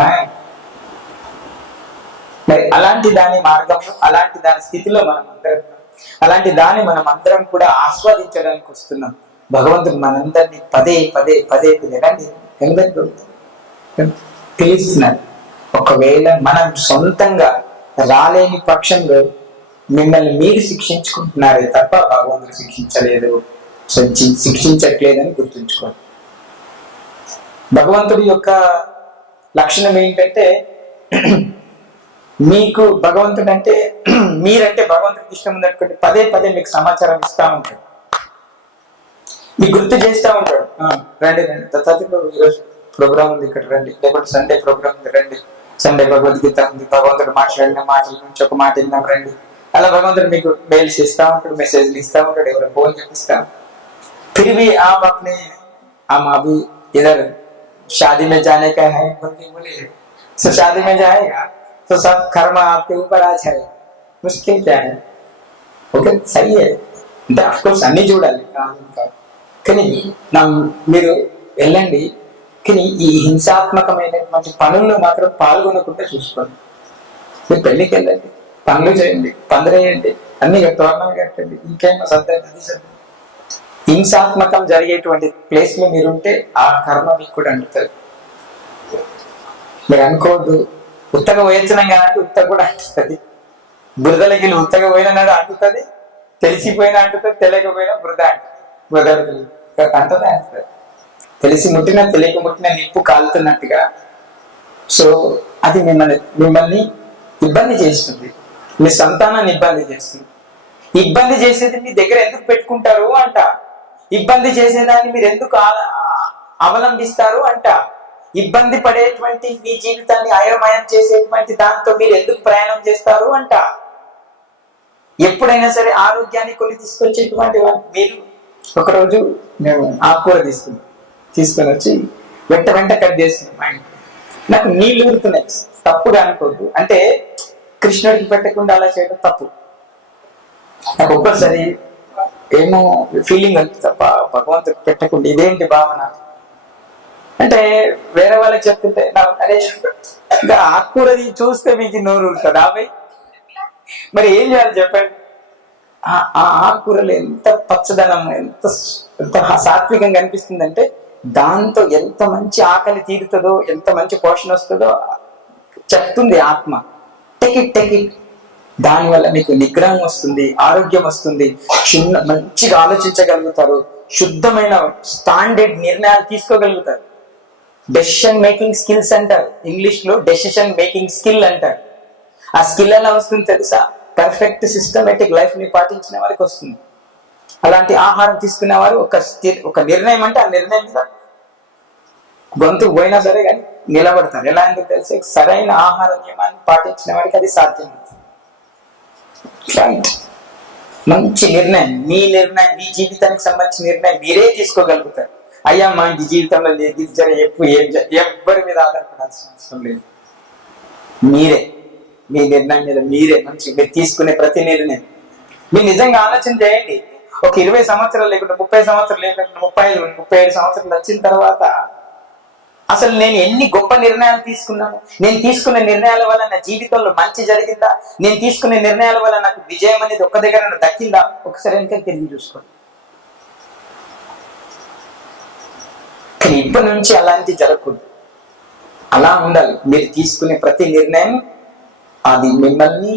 మరి అలాంటి దాని మార్గంలో, అలాంటి దాని స్థితిలో మనం అందరం కూడా ఆస్వాదించడానికి వస్తున్నాం. భగవంతుడు మనందరినీ పదే పదే పదే పదే రండి ఎందరు పిలుస్తున్నారు. ఒకవేళ మనం సొంతంగా రాలేని పక్షంలో మిమ్మల్ని మీరు శిక్షించుకుంటున్నారే తప్ప భగవంతుడు శిక్షించట్లేదని గుర్తుంచుకోండి. భగవంతుడి యొక్క లక్షణం ఏంటంటే, మీకు భగవంతుడు అంటే, మీరంటే భగవంతుడికి ఇష్టం ఉందనుకోండి, పదే పదే మీకు సమాచారం ఇస్తా ఉంటాడు, మీకు గుర్తు చేస్తూ ఉంటాడు. రండి రండి దత్తాత్రేయ ఈరోజు ప్రోగ్రామ్ ఉంది, ఇక్కడ రండి, లేకపోతే సండే ప్రోగ్రామ్ ఉంది, రండి, సండే భగవద్గీత ఉంది, భగవంతుడు మాట్లాడిన మాటల నుంచి ఒక మాట విన్నాం, రండి. అలా భగవంతుడు మీకు మెయిల్స్ ఇస్తా ఉంటాడు, మెసేజ్లు ఇస్తా ఉంటాడు, ఎవరో ఫోన్ చేపిస్తా. फिर भी आप अपने हम अभी इधर शादी में जाने का है बोले, तो शादी में जाएगा तो सब कर्म आपके ऊपर आ जाए, मुश्किल क्या है? ओके, सही है. అంటే అఫ్ కోర్స్ అన్ని చూడాలి కానీ మీరు వెళ్ళండి, కానీ ఈ హింసాత్మకమైనటువంటి పనుల్లో మాత్రం పాల్గొనకుండా చూసుకోండి. మీరు పెళ్లికి వెళ్ళండి, పనులు చేయండి, పందిరేయండి, అన్ని తోరణాలు కట్టండి, ఇంకేమో సర్దండి. హింసాత్మకం జరిగేటువంటి ప్లేస్ లో మీరుంటే ఆ కర్మ మీకు కూడా అంటుతుంది. మీరు అనుకోవద్దు ఉత్తగా పోయించినాం కాబట్టి ఉత్తగ కూడా అంటుతుంది. బురదలకి ఉత్తగా పోయినాడు అంటుతుంది, తెలిసిపోయినా అంటుతుంది, తెలియకపోయినా బురద అంటుంది, అంటదే అంటుంది. తెలిసి ముట్టినా తెలియక ముట్టినా నిప్పు కాలుతున్నట్టుగా. సో అది మిమ్మల్ని ఇబ్బంది చేస్తుంది, మీ సంతానాన్ని ఇబ్బంది చేస్తుంది. ఇబ్బంది చేసేది మీ దగ్గర ఎందుకు పెట్టుకుంటారు అంట, ఇబ్బంది చేసేదాన్ని మీరు ఎందుకు అవలంబిస్తారు అంట, ఇబ్బంది పడేటువంటి మీ జీవితాన్ని అయోమయం చేసేటువంటి దాంతో మీరు ఎందుకు ప్రయాణం చేస్తారు అంట. ఎప్పుడైనా సరే ఆరోగ్యాన్ని కొని తీసుకొచ్చేటువంటి మీరు, ఒకరోజు మేము ఆకుకూర తీసుకొని వచ్చి వెంట కట్ చేస్తున్నాం. మా ఇంట్లో నాకు నీళ్ళు ఊరుతున్నాయి, తప్పుగా అనుకోద్దు, అంటే కృష్ణుడికి పెట్టకుండా అలా చేయడం తప్పు. నాకు ఒక్కసారి ఏమో ఫీలింగ్ అంతే తప్ప భగవంతుడికి పెట్టకుండా ఇదేంటి భావన అంటే వేరే వాళ్ళకి చెప్తుంటే అరే ఇంకా ఆకుకూరది చూస్తే మీకు నోరు ఉంటుంది. ఆపై మరి ఏం చేయాలి చెప్పండి? ఆ ఆకుకూరలు ఎంత పచ్చదనం, ఎంత సాత్వికంగా అనిపిస్తుందంటే, దాంతో ఎంత మంచి ఆకలి తీరుతుందో, ఎంత మంచి పోషణ వస్తుందో చెప్తుంది ఆత్మ. Take it. దానివల్ల మీకు నిగ్రహం వస్తుంది, ఆరోగ్యం వస్తుంది, మంచిగా ఆలోచించగలుగుతారు, శుద్ధమైన స్టాండర్డ్ నిర్ణయాలు తీసుకోగలుగుతారు. డెసిషన్ మేకింగ్ స్కిల్స్ అంటారు ఇంగ్లీష్ లో, డెసిషన్ మేకింగ్ స్కిల్ అంటారు. ఆ స్కిల్ ఎలా వస్తుంది తెలుసా? పర్ఫెక్ట్ సిస్టమేటిక్ లైఫ్ ని పాటించిన వారికి వస్తుంది. అలాంటి ఆహారం తీసుకునే వారు ఒక నిర్ణయం అంటే ఆ నిర్ణయం మీద గొంతు పోయినా సరే కానీ నిలబడతారు. ఎలా ఎందుకు తెలిసి సరైన ఆహార నియమాన్ని పాటించిన వాడికి అది సాధ్యం. మంచి నిర్ణయం, మీ నిర్ణయం, మీ జీవితానికి సంబంధించిన నిర్ణయం మీరే తీసుకోగలుగుతారు. అయ్యా మా జీవితంలో ఎవ్వరి మీద ఆధారపడాల్సిన అవసరం లేదు. మీరే మీ నిర్ణయం మీద మీరే మంచి మీరు తీసుకునే ప్రతి నిర్ణయం మీరు నిజంగా ఆలోచన చేయండి. ఒక 20 సంవత్సరాలు లేకుండా 30 సంవత్సరాలు లేకుండా 35 సంవత్సరాలు వచ్చిన తర్వాత అసలు నేను ఎన్ని గొప్ప నిర్ణయాలు తీసుకున్నాను, నేను తీసుకునే నిర్ణయాల వల్ల నా జీవితంలో మంచి జరిగిందా, నేను తీసుకునే నిర్ణయాల వల్ల నాకు విజయం అనేది ఒక్క దగ్గర దక్కిందా, ఒకసారి వెనక తిరిగి చూసుకోండి. కానీ ఇప్పటి నుంచి అలాంటి జరగకూడదు. అలా ఉండాలి. మీరు తీసుకునే ప్రతి నిర్ణయం అది మిమ్మల్ని,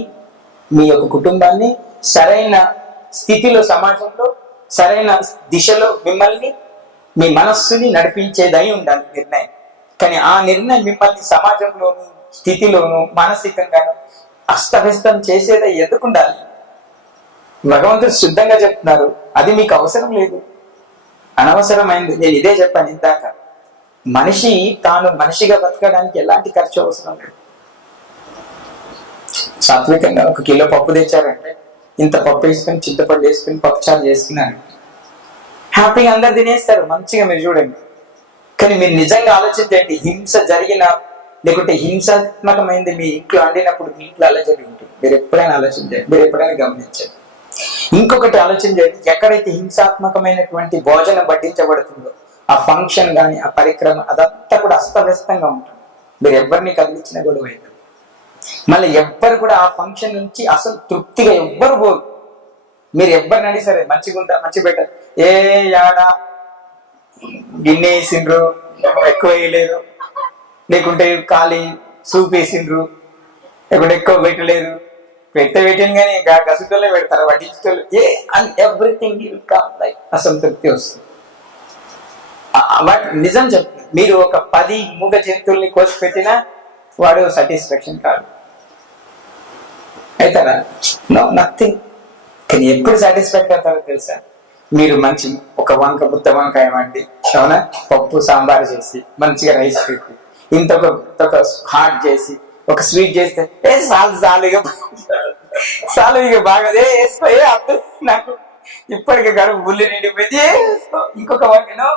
మీ యొక్క కుటుంబాన్ని సరైన స్థితిలో, సమాజంలో సరైన దిశలో మిమ్మల్ని, మీ మనస్సుని నడిపించేదై ఉండాలి నిర్ణయం. కానీ ఆ నిర్ణయం మిమ్మల్ని సమాజంలోను, స్థితిలోను, మానసికంగాను అస్తవ్యస్తం చేసేది ఎందుకు ఉండాలి? భగవంతుడు శుద్ధంగా చెప్తున్నారు, అది మీకు అవసరం లేదు, అనవసరమైంది. నేను ఇదే చెప్పాను ఇందాక, మనిషి తాను మనిషిగా బతకడానికి ఎలాంటి ఖర్చు అవసరం లేదు. సాత్వికంగా 1 కిలో పప్పు తెచ్చారంటే ఇంత పప్పు వేసుకొని చింతపండు వేసుకొని పప్పుచారు చేసుకున్నారు, హ్యాపీగా అందరు తినేస్తారు మంచిగా. మీరు చూడండి. కానీ మీరు నిజంగా ఆలోచించండి, హింస జరిగిన లేకుంటే హింసాత్మకమైంది మీ ఇంట్లో అండినప్పుడు మీ ఇంట్లో అలా జరిగి ఉంటుంది. మీరు ఎప్పుడైనా ఆలోచించండి, మీరు ఎప్పుడైనా గమనించండి. ఇంకొకటి ఆలోచన చేయండి, ఎక్కడైతే హింసాత్మకమైనటువంటి భోజనం వడ్డించబడుతుందో ఆ ఫంక్షన్ కానీ ఆ పరిక్రమ అదంతా కూడా అస్తవ్యస్తంగా ఉంటుంది. మీరు ఎవరిని కదిలించిన గొడవ అవుతుంది. మళ్ళీ ఎవ్వరు కూడా ఆ ఫంక్షన్ నుంచి అసలు తృప్తిగా ఎవ్వరు పోరు. మీరు ఎవ్వరిని అడిగి సరే మంచిగా ఉంటా, మంచి బెటర్, ఏ యాడా గిన్నె వేసిండ్రు ఎక్కువ వేయలేరు, లేకుంటే ఖాళీ సూప్ వేసిండ్రు, లేకుంటే ఎక్కువ పెట్టలేదు, పెట్టింది కానీ గసుటోళ్ళే పెడతారు, వడ్డించేటోళ్ళు ఎవ్రీథింగ్ లైక్ అసంతృప్తి వస్తుంది. బట్ నిజం చెప్తుంది, మీరు ఒక 10 మూగ జంతువుల్ని కోసి పెట్టినా వాడు సాటిస్ఫాక్షన్ కాదు. అవుతారా? No, nothing. కానీ ఎప్పుడు సాటిస్ఫాక్ట్ అవుతారో తెలుసా? మీరు మంచి ఒక గుత్త వంకాయ వండి, అవునా, పప్పు సాంబార్ చేసి మంచిగా రైస్ పెట్టి ఇంత ఒక హాట్ చేసి ఒక స్వీట్ చేస్తే చాలు ఇక బాగా వేసుకోయే అర్థం నాకు ఇప్పటికే కడుపు బుల్లి నిండిపోయింది, ఇంకొక వంటనో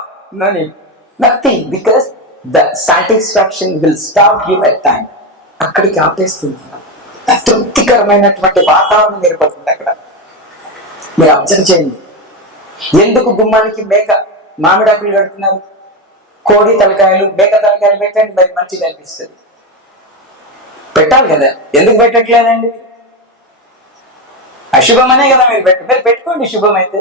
nothing, because the satisfaction will stop you at time. అక్కడికి ఆపేస్తుంది. తృప్తికరమైనటువంటి వాతావరణం ఏర్పడుతుంది అక్కడ. మీరు అబ్జర్వ్ చేయండి. ఎందుకు గుమ్మానికి మామిడాకులు కడుతున్నారు? కోడి తలకాయలు, మేక తలకాయలు పెట్టండి, మరి మంచిగా అనిపిస్తుంది. పెట్టాలి కదా, ఎందుకు పెట్టట్లేదండి? అశుభమనే కదా మీరు పెట్టుకోండి. శుభం అయితే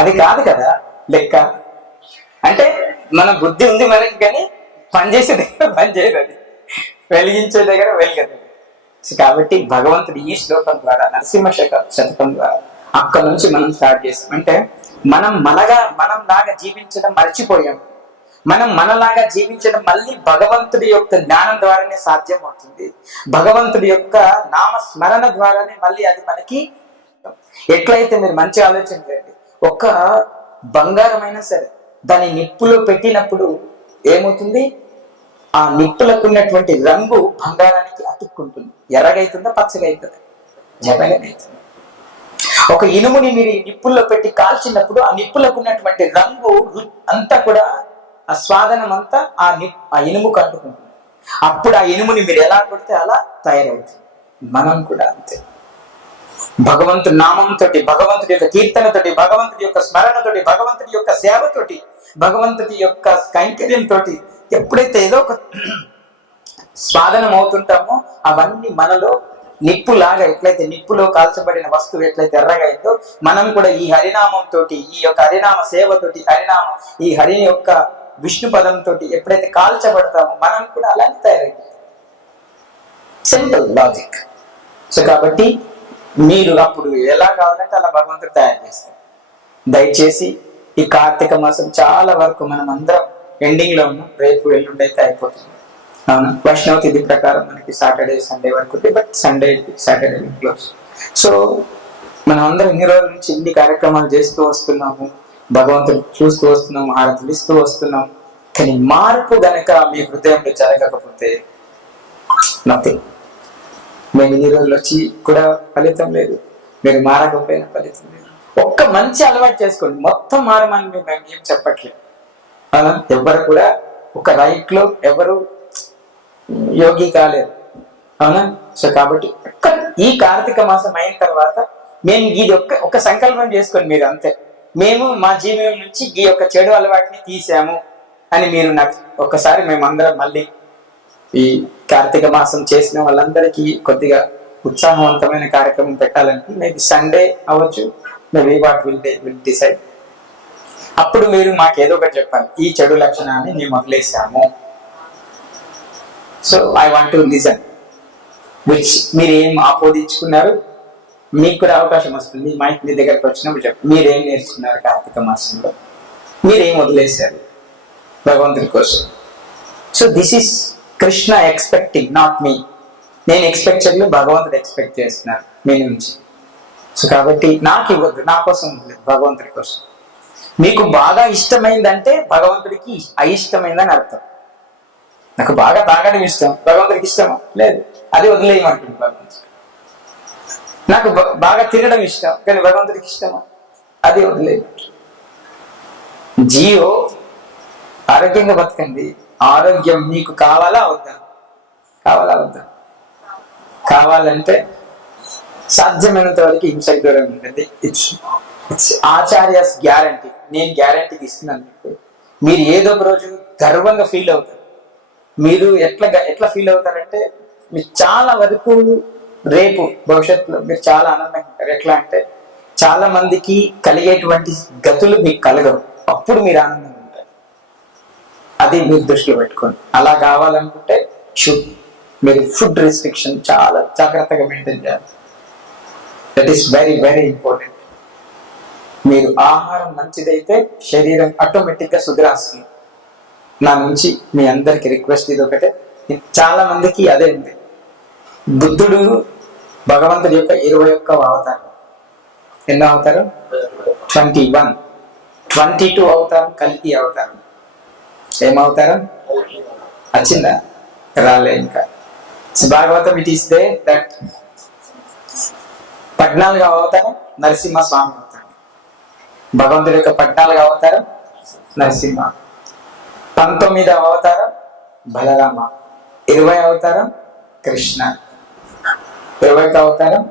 అది కాదు కదా లెక్క. అంటే మన బుద్ధి ఉంది మనకి, కానీ పనిచేసే దగ్గర పనిచేయదు, అది వెలిగించే దగ్గర వెలిగదు. కాబట్టి భగవంతుడు ఈ శ్లోకం ద్వారా, నరసింహ శతకం ద్వారా అక్కడ నుంచి మనం స్టార్ట్ చేస్తాం. అంటే మనం లాగా జీవించడం మర్చిపోయాం. మనం మనలాగా జీవించడం మళ్ళీ భగవంతుడి యొక్క జ్ఞానం ద్వారానే సాధ్యం అవుతుంది. భగవంతుడి యొక్క నామస్మరణ ద్వారానే మళ్ళీ అది మనకి. ఎట్లయితే మీరు మంచి ఆలోచన చేయండి, ఒక బంగారం అయినా సరే దాన్ని నిప్పులో పెట్టినప్పుడు ఏమవుతుంది? ఆ నిప్పులకు ఉన్నటువంటి రంగు బంగారానికి అతుక్కుంటుంది. ఎర్రగైతుందా, పచ్చగా అవుతుందా? జపంగా అవుతుంది. ఒక ఇనుముని మీరు నిప్పుల్లో పెట్టి కాల్చినప్పుడు ఆ నిప్పులకు ఉన్నటువంటి రంగు అంతా కూడా, ఆ స్వాదనం అంతా ఆ ఇనుముకు అంటుకుంటుంది. అప్పుడు ఆ ఇనుముని మీరు ఎలా కొడితే అలా తయారవుతుంది. మనం కూడా అంతే. భగవంతుడి నామంతో, భగవంతుడి యొక్క కీర్తనతోటి, భగవంతుడి యొక్క స్మరణతోటి, భగవంతుడి యొక్క సేవతోటి, భగవంతుడి యొక్క కైంకర్యంతో ఎప్పుడైతే ఏదో ఒక స్వాదనం అవుతుంటామో అవన్నీ మనలో నిప్పులాగా, ఎట్లయితే నిప్పులో కాల్చబడిన వస్తువు ఎట్లయితే ఎర్రగా అయిందో, మనం కూడా ఈ హరినామంతో, ఈ యొక్క హరినామ సేవతోటి, ఈ హరిని యొక్క విష్ణు పదంతో ఎప్పుడైతే కాల్చబడతామో మనం కూడా అలానే తయారైంది. Simple logic. సో కాబట్టి మీరు అప్పుడు ఎలా కావాలంటే అలా భగవంతుడు తయారు చేస్తారు. దయచేసి ఈ కార్తీక మాసం చాలా వరకు మనం అందరం ఎండింగ్ లో ఉన్నాం. రేపు ఎల్లుండి అయితే అయిపోతుంది. అవునా? వైష్ణవ తిథి ప్రకారం మనకి సాటర్డే సండే వరకు, but Sunday Saturday close. So మనం అందరం ఇన్ని రోజుల నుంచి ఇన్ని కార్యక్రమాలు చేస్తూ వస్తున్నాము. భగవంతుడు చూస్తూ వస్తున్నాం, హారతులు ఇస్తూ వస్తున్నాం. కానీ మార్పు గనక మీ హృదయంలో జరగకపోతే నథింగ్. మేము ఇన్ని రోజులు వచ్చి కూడా ఫలితం లేదు, మీరు మారకపోయినా ఫలితం లేదు. ఒక్క మంచి అలవాటు చేసుకోండి, మొత్తం మారమని మేము ఏం చెప్పట్లేదు. ఎవరు కూడా ఒక రైట్ లో ఎవరు యోగి కాలేరు, అవునా? సో కాబట్టి ఈ కార్తీక మాసం అయిన తర్వాత మేము ఇది ఒక సంకల్పం చేసుకోండి మీరు, అంతే. మేము మా జీవితం నుంచి ఈ యొక్క చెడు అలవాటుని తీసాము అని మీరు నాకు ఒక్కసారి మేమందరం మళ్ళీ ఈ కార్తీక మాసం చేసిన వాళ్ళందరికీ కొద్దిగా ఉత్సాహవంతమైన కార్యక్రమం పెట్టాలంటే మేబీ సండే అవ్వచ్చు, మేబీ వాట్ విల్ డిసైడ్. అప్పుడు మీరు మాకు ఏదో ఒకటి చెప్పాలి, ఈ చెడు లక్షణాన్ని మేము వదిలేసాము. So I want to listen which మీరు ఏం ఆపోదించుకున్నారు, మీకు కూడా అవకాశం వస్తుంది. మైక్ మీ దగ్గరకు వచ్చినప్పుడు చెప్పండి, మీరేం నేర్చుకున్నారు కార్తీక మాసంలో, మీరేం వదిలేశారు భగవంతుడి కోసం. So this is Krishna expecting, not me. నేను ఎక్స్పెక్ట్ చేయలేదు, భగవంతుడు ఎక్స్పెక్ట్ చేస్తున్నారు మీ నుంచి. సో కాబట్టి నాకు ఇవ్వద్దు, నా కోసం వదిలేదు, భగవంతుడి కోసం. మీకు బాగా ఇష్టమైందంటే భగవంతుడికి అయిష్టమైందని అర్థం. నాకు బాగా తాగడం ఇష్టం, భగవంతుడికి ఇష్టమా? లేదు, అది వదిలేయమంటుంది భగవంతుడు. నాకు బాగా తినడం ఇష్టం, కానీ భగవంతుడికి ఇష్టమా? అది వదిలేయమంటుంది. జియో ఆరోగ్యంగా బతకండి. ఆరోగ్యం మీకు కావాలా వద్దా? కావాలా వద్దా? కావాలంటే సాధ్యమైనంత వరకు హింసకు దూరం ఉంటుంది. It's acharyas guarantee. నేను గ్యారంటీకి ఇస్తున్నాను మీకు. మీరు ఏదో ఒక రోజు గర్వంగా ఫీల్ అవుతారు. మీరు ఎట్లా ఫీల్ అవుతారంటే, మీరు చాలా వరకు రేపు భవిష్యత్తులో మీరు చాలా ఆనందంగా ఉంటారు. ఎట్లా అంటే చాలా మందికి కలిగేటువంటి గతులు మీకు కలగవు, అప్పుడు మీరు ఆనందంగా ఉంటారు. అది మీరు దృష్టిలో పెట్టుకోండి. అలా కావాలనుకుంటే మీరు ఫుడ్ రెస్ట్రిక్షన్ చాలా జాగ్రత్తగా మెయింటైన్ చేయాలి. That is very very important. మీరు ఆహారం మంచిదైతే శరీరం ఆటోమేటిక్గా సుధరాస్తుంది. నా నుంచి మీ అందరికి రిక్వెస్ట్ ఇది ఒకటే. చాలా మందికి అదే ఉంది. బుద్ధుడు భగవంతుడి యొక్క 21వ అవతారం. ఎన్నో అవతారం? 21. 22 అవతారం కల్కి అవతారం. ఏమవుతారం వచ్చిందా? రాలే ఇంకా. భాగవతం ఇట్ ఈస్ దే దట్ 14వ అవతారం నరసింహస్వామి అవతారం. భగవంతుడి యొక్క 14వ అవతారం నరసింహ. 19వ అవతారం బలరామ. 20వ అవతారం కృష్ణ. 21వ అవతారం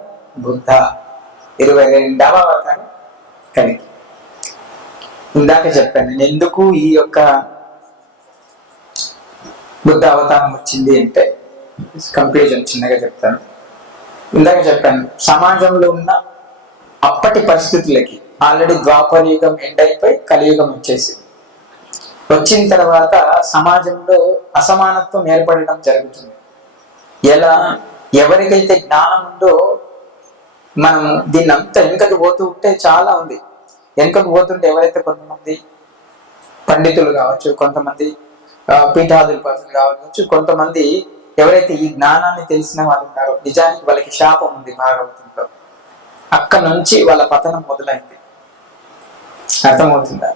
బుద్ధ. 22వ అవతారం కలికి. ఇందాక చెప్పాను నేను ఎందుకు ఈ యొక్క బుద్ధ అవతారం వచ్చింది అంటే, కంక్లూజన్ చిన్నగా చెప్తాను. ఇందాక చెప్పాను, సమాజంలో ఉన్న అప్పటి పరిస్థితులకి ఆల్రెడీ ద్వాపర యుగం ఎండ్ అయిపోయి కలియుగం వచ్చేసింది. వచ్చిన తర్వాత సమాజంలో అసమానత్వం ఏర్పడడం జరుగుతుంది. ఎలా? ఎవరికైతే జ్ఞానం ఉందో, మనం దీన్ని అంతా వెనుకకు పోతూ ఉంటే చాలా ఉంది. వెనుకకు పోతుంటే ఎవరైతే కొంతమంది పండితులు కావచ్చు, కొంతమంది పీఠాధిపతులు కావచ్చు, కొంతమంది ఎవరైతే ఈ జ్ఞానాన్ని తెలిసిన వాళ్ళు ఉన్నారో, నిజానికి వాళ్ళకి శాపం ఉంది భాగవతంలో. అక్కడ నుంచి వాళ్ళ పతనం మొదలైంది. అర్థమవుతుందా?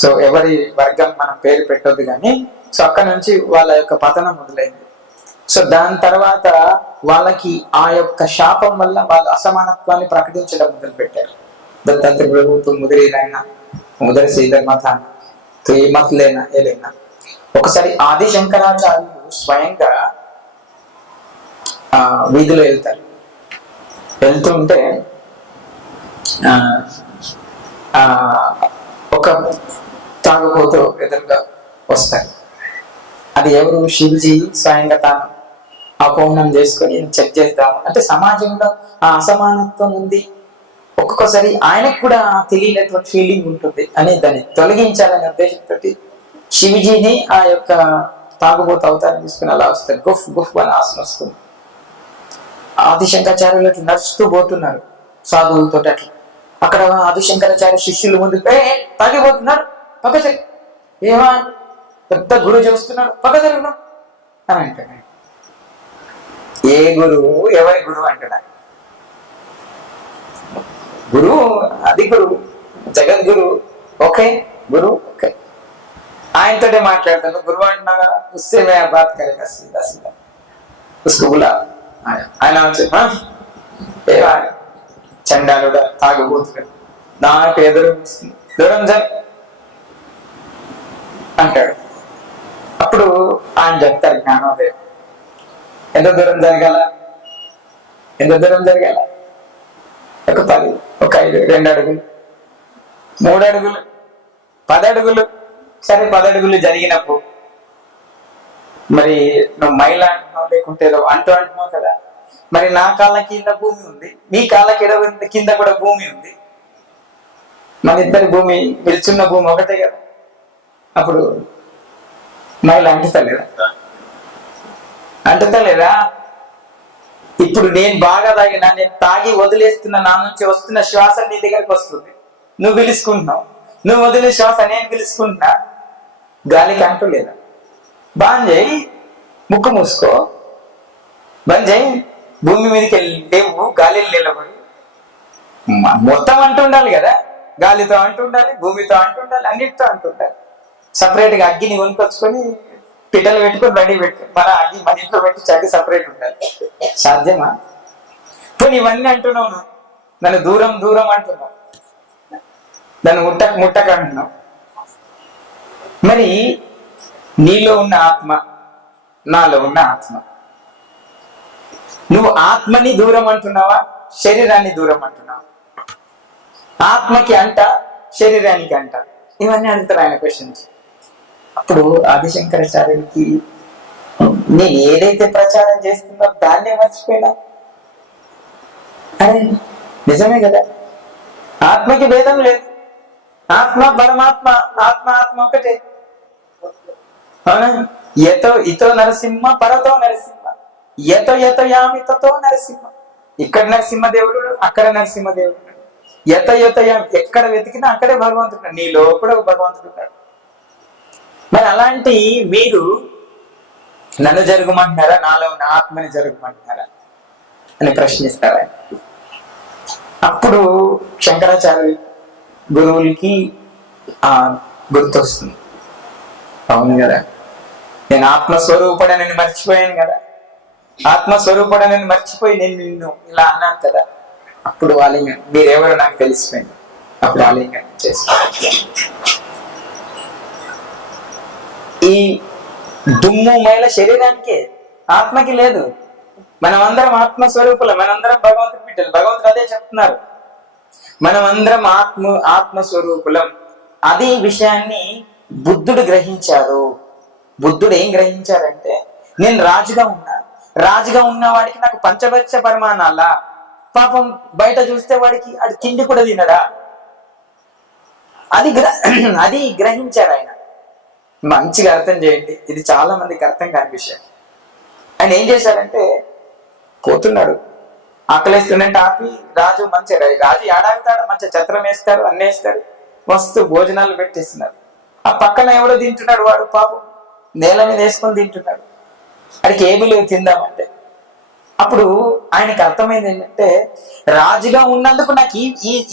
సో ఎవరి వర్గం మనం పేరు పెట్టొద్దు కానీ, సో అక్కడ నుంచి వాళ్ళ యొక్క పతనం మొదలైంది. సో దాని తర్వాత వాళ్ళకి ఆ యొక్క శాపం వల్ల వాళ్ళ అసమానత్వాన్ని ప్రకటించడం మొదలు పెట్టారు. దత్తాత్రేయ ప్రభుత్వం ముదిరేనైనా ముదరి శ్రీధర్ మతాన ఏ మతలేనా ఏదైనా. ఒకసారి ఆది శంకరాచార్యులు స్వయంగా వీధిలో వెళ్తుంటే ఒక తాగుబోతూ ఎదురుగా వస్తారు. అది ఎవరు? శివజీ స్వయంగా తాను అపౌనం చేసుకొని చెక్ చేద్దాము అంటే, సమాజంలో ఆ అసమానత్వం ఉంది. ఒక్కొక్కసారి ఆయనకు కూడా తెలియనటువంటి ఫీలింగ్ ఉంటుంది అని దాన్ని తొలగించాలనే ఉద్దేశంతో శివజీని ఆ యొక్క తాగుబోతు అవతారం తీసుకుని అలా వస్తారు. గుఫ్ గుఫ్ అని ఆసన వస్తుంది. ఆదిశంకరాచార్యులు అట్లా నడుస్తూ పోతున్నారు సాధువులతో. అట్లా అక్కడ ఆదిశంకరాచార్య శిష్యులు ముందు తాగిపోతున్నారు, పక్క సరి ఏమా పెద్ద గురువు చూస్తున్నాడు, పక్క జరుగునా అని అంటాడు. ఏ గురువు? ఎవరి గురువు అంటాడు? గురువు అది గురువు, జగద్గురువు. ఓకే గురువు ఓకే, ఆయనతోటే మాట్లాడతాను. గురువు అంటున్నా కదా, ఉస్సే మే బాత్ కరేగా సీదా సీదా ఉస్కు బులా. ఆయన వచ్చి చండాలుడా తాగుబోతున్నాడు, నాకు ఎదురు దూరం జరు అంటాడు. అప్పుడు ఆయన చెప్తారు జ్ఞానోదయం, ఎంత దూరం జరగాల, ఎంత దూరం జరగాల, ఒక 10, ఒక 5, 2 అడుగులు, 3 అడుగులు, 10 అడుగులు. సరే 10 అడుగులు జరిగినప్పుడు మరి నువ్వు మైల అంటున్నావు, లేకుంటే ఏదో అంటున్నావు కదా, మరి నా కాళ్ళ కింద భూమి ఉంది, నీ కాళ్ళ కింద కూడా భూమి ఉంది, మన ఇద్దరి భూమి నిల్చున్న భూమి ఒకటే కదా, అప్పుడు మైల అంటుతలేదా? అంటుతలేదా? ఇప్పుడు నేను బాగా తాగినా, నేను తాగి వదిలేస్తున్నా, నా నుంచి వస్తున్న శ్వాస నీ దగ్గరికి వస్తుంది, నువ్వు పిలుచుకుంటున్నావు, నువ్వు వదిలే శ్వాస నేను పిలుచుకుంటున్నా, గాలికి అంటూ లేదా? బంద్ చేయి, ముక్కు మూసుకో, బంద్ చేయి, భూమి మీదకి లేవు, గాలిలో నిలబడి మొత్తం అంటుండాలి కదా, గాలితో అంటుండాలి, భూమితో అంటుండాలి, అన్నిటితో అంటుండాలి. సపరేట్ గా అగ్గిని కొనుకొచ్చుకొని పిట్టలు పెట్టుకొని రెడీ పెట్టుకొని మన అగ్గి మన ఇంట్లో పెట్టి చగ్గి సపరేట్ ఉండాలి, సాధ్యమా? పోనీ ఇవన్నీ అంటున్నావు, నువ్వు నన్ను దూరం దూరం అంటున్నావు, నన్ను ముట్టక అంటున్నావు. మరి నీలో ఉన్న ఆత్మ, నాలో ఉన్న ఆత్మ, నువ్వు ఆత్మని దూరం అంటున్నావా, శరీరాన్ని దూరం అంటున్నావా? ఆత్మకి అంట, శరీరానికి అంట, ఇవన్నీ అడుగుతారు ఆయన క్వశ్చన్స్. అప్పుడు ఆదిశంకరాచార్యుడికి నేను ఏదైతే ప్రచారం చేస్తున్నా దాన్నే మర్చిపోయినా. అరే నిజమే కదా, ఆత్మకి భేదం లేదు, ఆత్మ పరమాత్మ, ఆత్మ ఆత్మ ఒకటే. అవునా? ఎతో ఇతో నరసింహ పరతో నరసింహ, ఎతో ఎతో యామి తతో నరసింహ. ఇక్కడ నరసింహదేవుడు, అక్కడ నరసింహదేవుడు, ఎత ఎత యామి, ఎక్కడ వెతికినా అక్కడే భగవంతుడు, నీలో కూడా భగవంతుడు ఉన్నాడు. మరి అలాంటి మీరు నన్ను జరుగుమంటున్నారా, నాలో ఉన్న ఆత్మని జరుగుమంటున్నారా అని ప్రశ్నిస్తారా? అప్పుడు శంకరాచార్య గురువులకి గుర్తొస్తుంది, అవును కదా, నేను ఆత్మస్వరూపుడనని మర్చిపోయాను కదా, ఆత్మస్వరూపుడనని మర్చిపోయి నేను నిన్ను ఇలా అన్నాను కదా. అప్పుడు ఆలింగనం, మీరెవరో నాకు తెలిసిపోయింది. అప్పుడు ఆలింగనం చేస్తాను. ఈ దుమ్ము మైల శరీరానికే, ఆత్మకి లేదు. మనమందరం ఆత్మస్వరూపులం, మనందరం భగవంతుడి బిడ్డలు. భగవంతుడు అదే చెప్తున్నారు, మనమందరం ఆత్మస్వరూపులం. అదే విషయాన్ని బుద్ధుడు గ్రహించారు. బుద్ధుడు ఏం గ్రహించారంటే, నేను రాజుగా ఉన్న వాడికి నాకు పంచభక్ష పరిమాణాల పాపం, బయట చూస్తే వాడికి అది తిండి కూడా తినడా, అది గ్రహించారు ఆయన. మంచిగా అర్థం చేయండి, ఇది చాలా మందికి అర్థం కాని విషయం. ఆయన ఏం చేశారంటే, పోతున్నాడు, ఆకలేస్తుందంటే ఆపి, రాజు ఏడాగుతాడు, మంచి ఛత్రం వేస్తారు, అన్నీ వేస్తారు, మస్తు భోజనాలు పెట్టేస్తున్నారు. ఆ పక్కన ఎవడో తింటున్నాడు, వాడు పాపం నేల మీద వేసుకొని తింటున్నాడు, వాడికి ఏమీ లేవు తిందామంటే. అప్పుడు ఆయనకి అర్థమైంది ఏంటంటే, రాజుగా ఉన్నందుకు నాకు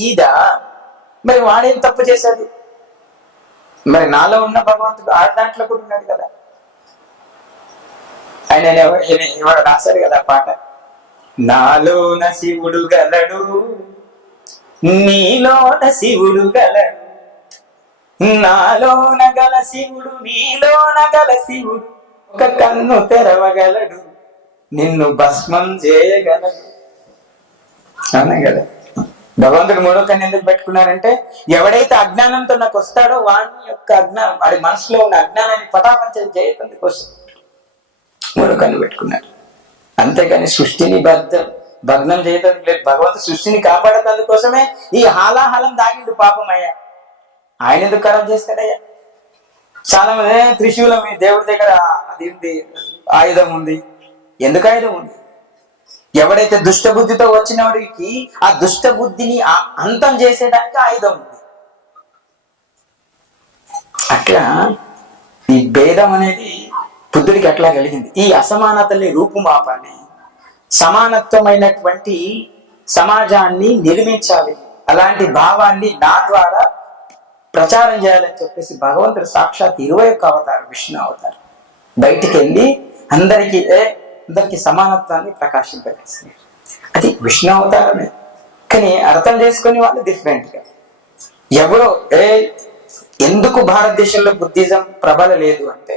ఈదా, మరి వాడేం తప్పు చేశాడు, మరి నాలో ఉన్న భగవంతుడు ఆడ దాంట్లో కూడా ఉన్నాడు కదా. ఆయన ఇవాడు రాశారు కదా పాట, నాలోన శివుడు గలడు, నీలోన శివుడు గలడు, నాలోన గల శివుడు, నీలోన గల శివుడు, ఒక కన్ను తెరవగలడు, నిన్ను భస్మం చేయగలడు. అన్నా కదా, భగవంతుడు మూడో కన్ను ఎందుకు పెట్టుకున్నారంటే, ఎవడైతే అజ్ఞానంతో నాకు వస్తాడో వాడి యొక్క అజ్ఞానం, వాడి మనసులో ఉన్న అజ్ఞానాన్ని పటాపంచం చేయటందుకు కోసం మూడో కన్ను పెట్టుకున్నాడు. అంతేగాని సృష్టిని భగ్నం చేయడానికి లేదు. భగవంతుడు సృష్టిని కాపాడేందుకు కోసమే ఈ హాలాహలం దాగిండు పాపం అయ్యా. ఆయన ఎందుకు ఖరాబ్ చేస్తాడయ్యా? చాలా మంది త్రిశూలం దేవుడి దగ్గర అది ఉంది, ఆయుధం ఉంది. ఎందుకు ఆయుధం ఉంది? ఎవడైతే దుష్టబుద్ధితో వచ్చిన వాడికి ఆ దుష్ట బుద్ధిని అంతం చేసేదానికి ఆయుధం ఉంది. అట్లా ఈ భేదం అనేది బుద్ధుడికి ఎట్లా కలిగింది? ఈ అసమానతల్ని రూపుమాపాలి, సమానత్వమైనటువంటి సమాజాన్ని నిర్మించాలి. అలాంటి భావాన్ని నా ద్వారా ప్రచారం చేయాలని చెప్పేసి భగవంతుడు సాక్షాత్ 21 అవతారం, విష్ణు అవతారం బయటికి వెళ్ళి అందరికి సమానత్వాన్ని ప్రకాశింపజేస్తుంది. అది విష్ణు అవతారమే. కానీ అర్థం చేసుకునే వాళ్ళు డిఫరెంట్గా. ఎవరో ఎందుకు భారతదేశంలో బుద్ధిజం ప్రబల లేదు అంటే,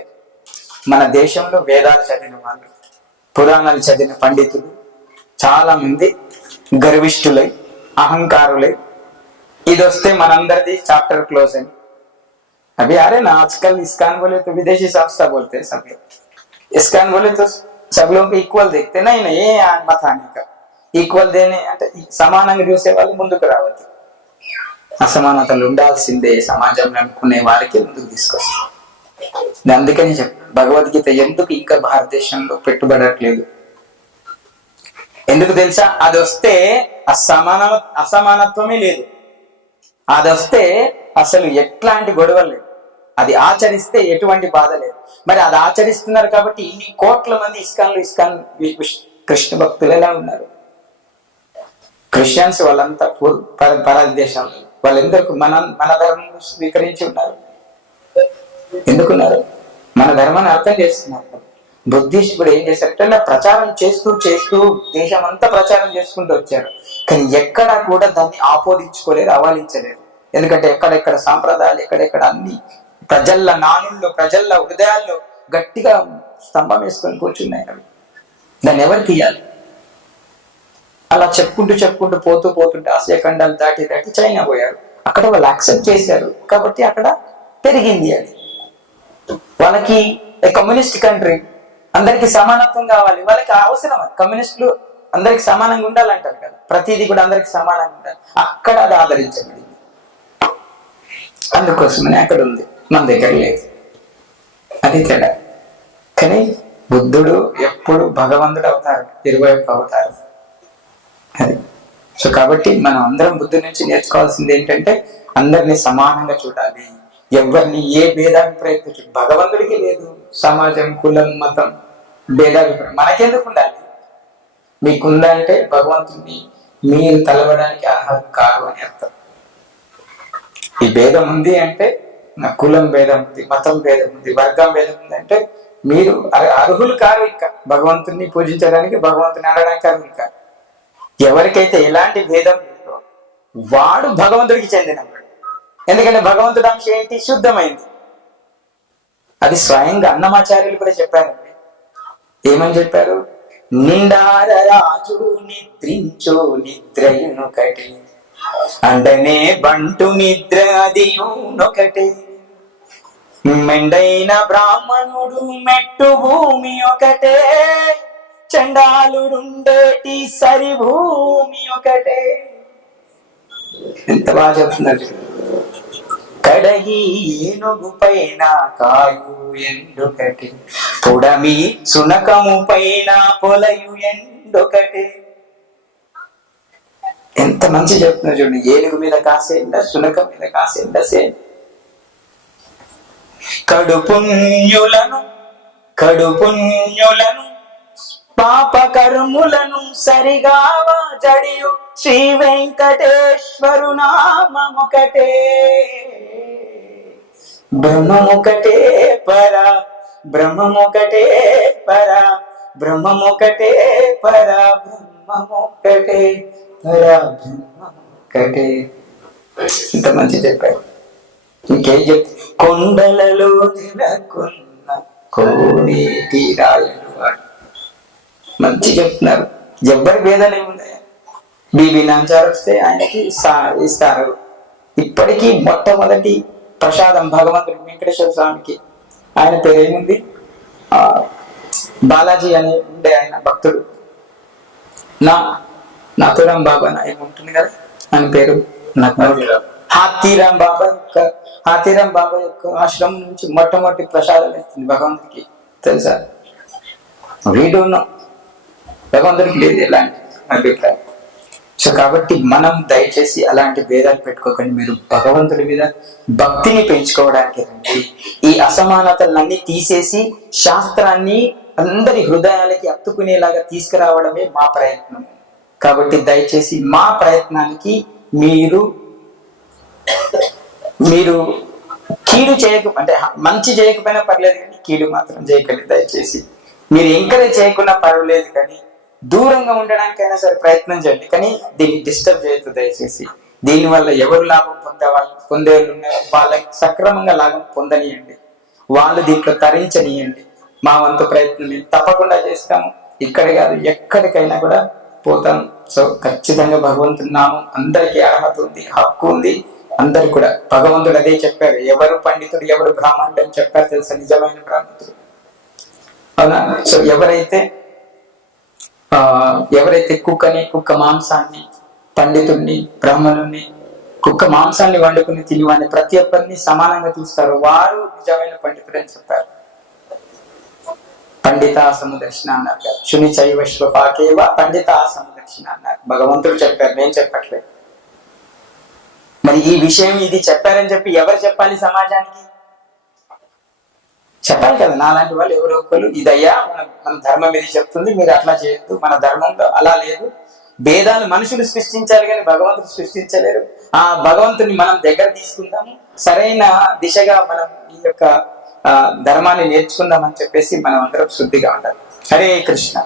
మన దేశంలో వేదాలు చదివిన వాళ్ళు, పురాణాలు చదివిన పండితులు చాలా మంది గర్విష్ఠులై, అహంకారులై, ఇది వస్తే మనందరిది చాప్టర్ క్లోజ్ అని. अभी आ रहे ना आजकल, इस्कान बोले तो विदेशी संस्था बोलते हैं सब लोग, इस्कान बोले तो सब लोगों को ఈక్వల్ देखते, नहीं ये मत आने का, ఈక్వల్ దేనే అంటే సమానంగా చూసే వాళ్ళు ముందుకు రావద్దు, అసమానతలు ఉండాల్సిందే సమాజంలో అనుకునే వారికి ముందుకు తీసుకొస్తాం. అందుకని చెప్పాను భగవద్గీత ఎందుకు ఇంకా భారతదేశంలో పెట్టుబడట్లేదు, ఎందుకు తెలుసా? అది వస్తే అసమానత్వమే లేదు, అది వస్తే అసలు ఎట్లాంటి గొడవలు లేవు, అది ఆచరిస్తే ఎటువంటి బాధ లేదు. మరి అది ఆచరిస్తున్నారు కాబట్టి ఇన్ని కోట్ల మంది ఇస్కాన్ కృష్ణ భక్తులు ఎలా ఉన్నారు? క్రిస్టియన్స్ వాళ్ళంతా పరదేశాలు, వాళ్ళెందరూ మన ధర్మం స్వీకరించి ఉన్నారు. ఎందుకున్నారు? మన ధర్మాన్ని అర్థం చేస్తున్నారు. బుద్ధిస్ట్ కూడా ఏం చేశారంటే ప్రచారం చేస్తూ దేశం అంతా ప్రచారం చేసుకుంటూ వచ్చారు. కానీ ఎక్కడా కూడా దాన్ని ఆపోదించుకోలేరు, అవాలించలేరు. ఎందుకంటే ఎక్కడెక్కడ సాంప్రదాయాలు, ఎక్కడెక్కడ అన్ని ప్రజల నానుల్లో, ప్రజల హృదయాల్లో గట్టిగా స్తంభం వేసుకొని కూర్చున్నాయి. అవి దాన్ని ఎవరు తీయాలి? అలా చెప్పుకుంటూ పోతుంటే ఆసియా ఖండాలు దాటి చైనా పోయారు. అక్కడ వాళ్ళు యాక్సెప్ట్ చేశారు కాబట్టి అక్కడ పెరిగింది. అది వాళ్ళకి కమ్యూనిస్ట్ కంట్రీ, అందరికి సమానత్వం కావాలి, వాళ్ళకి అవసరం. అది కమ్యూనిస్టులు అందరికి సమానంగా ఉండాలంటారు కదా, ప్రతిదీ కూడా అందరికి సమానంగా ఉండాలి. అక్కడ అది ఆదరించబడింది, అందుకోసమని అక్కడ ఉంది, మన దగ్గర లేదు. అది తేడా. కానీ బుద్ధుడు ఎప్పుడు భగవంతుడు అవుతారు, 21 అవతారం అది. సో కాబట్టి మనం అందరం బుద్ధుడి నుంచి నేర్చుకోవాల్సింది ఏంటంటే అందరినీ సమానంగా చూడాలి, ఎవరిని ఏ భేదాభిప్రాయం భగవంతుడికి లేదు. సమాజం, కులం, మతం భేదాభిప్రాయం మనకెందుకు ఉండాలి? మీకుందంటే భగవంతుడిని మీరు తలవడానికి అర్హత కాదు అని అర్థం. ఈ భేదం ఉంది అంటే, కులం భేదం ఉంది, మతం భేదం ఉంది, వర్గం భేదం ఉంది అంటే మీరు అర్హులు కారు ఇంకా భగవంతుని పూజించడానికి, భగవంతుని అనడానికి అర్హులు కారు. ఎవరికైతే ఎలాంటి భేదం లేదో వాడు భగవంతుడికి చెందినవాడు. ఎందుకంటే భగవంతుడి అంశం ఏంటి? శుద్ధమైంది. అది స్వయంగా అన్నమాచార్యులు కూడా చెప్పారండి. ఏమని చెప్పారు? నిండార రాజు నిద్రించో నిద్రయునొకటి, అండనే బంటు నిద్ర అదియునొకటి, మెండైన బ్రాహ్మణుడు మెట్టు భూమి ఒకటే, చండాలుడుండేటి సరి భూమి ఒకటే. ఎంత బాగా చెప్తున్నారు. కడగి ఏనుగు పైన కాయు ఎండొకటి, పొడమి సునకము పైన పొలయు ఎండొకటి. ఎంత మంచి చెప్తున్నారు చూడండి. ఏనుగు మీద కాసేండ, సునకం మీద కాసేండ సేమ్. కడుపుణ్యులను పాప కర్ములను సరిగావా జడియు శ్రీ వెంకటేశ్వరు నామముకటే, బ్రహ్మముకటే పర, బ్రహ్మముకటే పర, బ్రహ్మముకటే పర, బ్రహ్మముకటే పర, బ్రహ్మముకటే. ఇంత మంచి చెప్పారు. ఇంకేం చెప్తా? కొండలలో నెలకొన్న కోనేటి రాయలు వాడు. మంచి చెప్తున్నారు. ఎవ్వరి భేదాలు ఏమున్నాయి? బీబీ నాంచారు వస్తే ఆయనకి ఇస్తారు. ఇప్పటికీ మొట్టమొదటి ప్రసాదం భగవంతుడి వెంకటేశ్వర స్వామికి, ఆయన పేరు ఏముంది? బాలాజీ అని ఉండే ఆయన భక్తుడు, నాథురాం బాబా ఏముంటుంది కదా ఆయన పేరు, హాతీరాం బాబా యొక్క ఆశ్రమం నుంచి మొట్టమొదటి ప్రసాదం ఇస్తుంది భగవంతుడికి. తెలుసా? వీడును భగవంతుడికి లేదు ఎలాంటి అభిప్రాయం. సో కాబట్టి మనం దయచేసి అలాంటి భేదాలు పెట్టుకోకండి. మీరు భగవంతుడి మీద భక్తిని పెంచుకోవడానికి రండి. ఈ అసమానతలన్నీ తీసేసి శాస్త్రాన్ని అందరి హృదయాలకి అత్తుకునేలాగా తీసుకురావడమే మా ప్రయత్నం. కాబట్టి దయచేసి మా ప్రయత్నానికి మీరు మీరు కీడు చేయక అంటే మంచి చేయకపోయినా పర్లేదు కానీ కీడు మాత్రం చేయకండి దయచేసి. మీరు ఎంకరేజ్ చేయకుండా పర్వాలేదు కానీ దూరంగా ఉండడానికైనా సరే ప్రయత్నం చేయండి, కానీ దీన్ని డిస్టర్బ్ చేయొద్దు దయచేసి. దీనివల్ల ఎవరు లాభం పొందే వాళ్ళకి సక్రమంగా లాభం పొందనియండి, వాళ్ళు దీంట్లో తరించనియండి. మా వంతు ప్రయత్నం తప్పకుండా చేస్తాము, ఇక్కడ కాదు ఎక్కడికైనా కూడా పోతాం. సో ఖచ్చితంగా భగవంతుని నామం అందరికీ అర్హత ఉంది, హక్కు ఉంది. అందరు కూడా భగవంతుడు అదే చెప్పారు, ఎవరు పండితుడు ఎవరు బ్రాహ్మణుడు అని చెప్పారు తెలుసా, నిజమైన బ్రాహ్మణుడు. అవునా? సో ఎవరైతే కుక్క మాంసాన్ని, పండితుడిని బ్రాహ్మణుని కుక్క మాంసాన్ని వండుకుని తిని వాడిని ప్రతి ఒక్కరిని సమానంగా చూస్తారు, వారు నిజమైన పండితుడు అని చెప్పారు. పండిత సముదర్శన అన్నారు కదా, శుని చైవ శ్వపాకేవ పండిత సముదర్శన అన్నారు. భగవంతుడు చెప్పారు, నేను చెప్పట్లేదు. మరి ఈ విషయం ఇది చెప్పారని చెప్పి ఎవరు చెప్పాలి సమాజానికి? చెప్పాలి కదా, నాలాంటి వాళ్ళు ఎవరో ఒకరు, ఇదయ్యా మన ధర్మం ఇది చెప్తుంది, మీరు అట్లా చేయొద్దు, మన ధర్మంలో అలా లేదు. భేదాలు మనుషులు సృష్టించాలి కానీ భగవంతుడు సృష్టించలేరు. ఆ భగవంతుని మనం దగ్గర తీసుకుందాము, సరైన దిశగా మనం ఈ యొక్క ధర్మాన్ని నేర్చుకుందామని చెప్పేసి మనం అందరం శుద్ధిగా ఉండాలి. హరే కృష్ణ.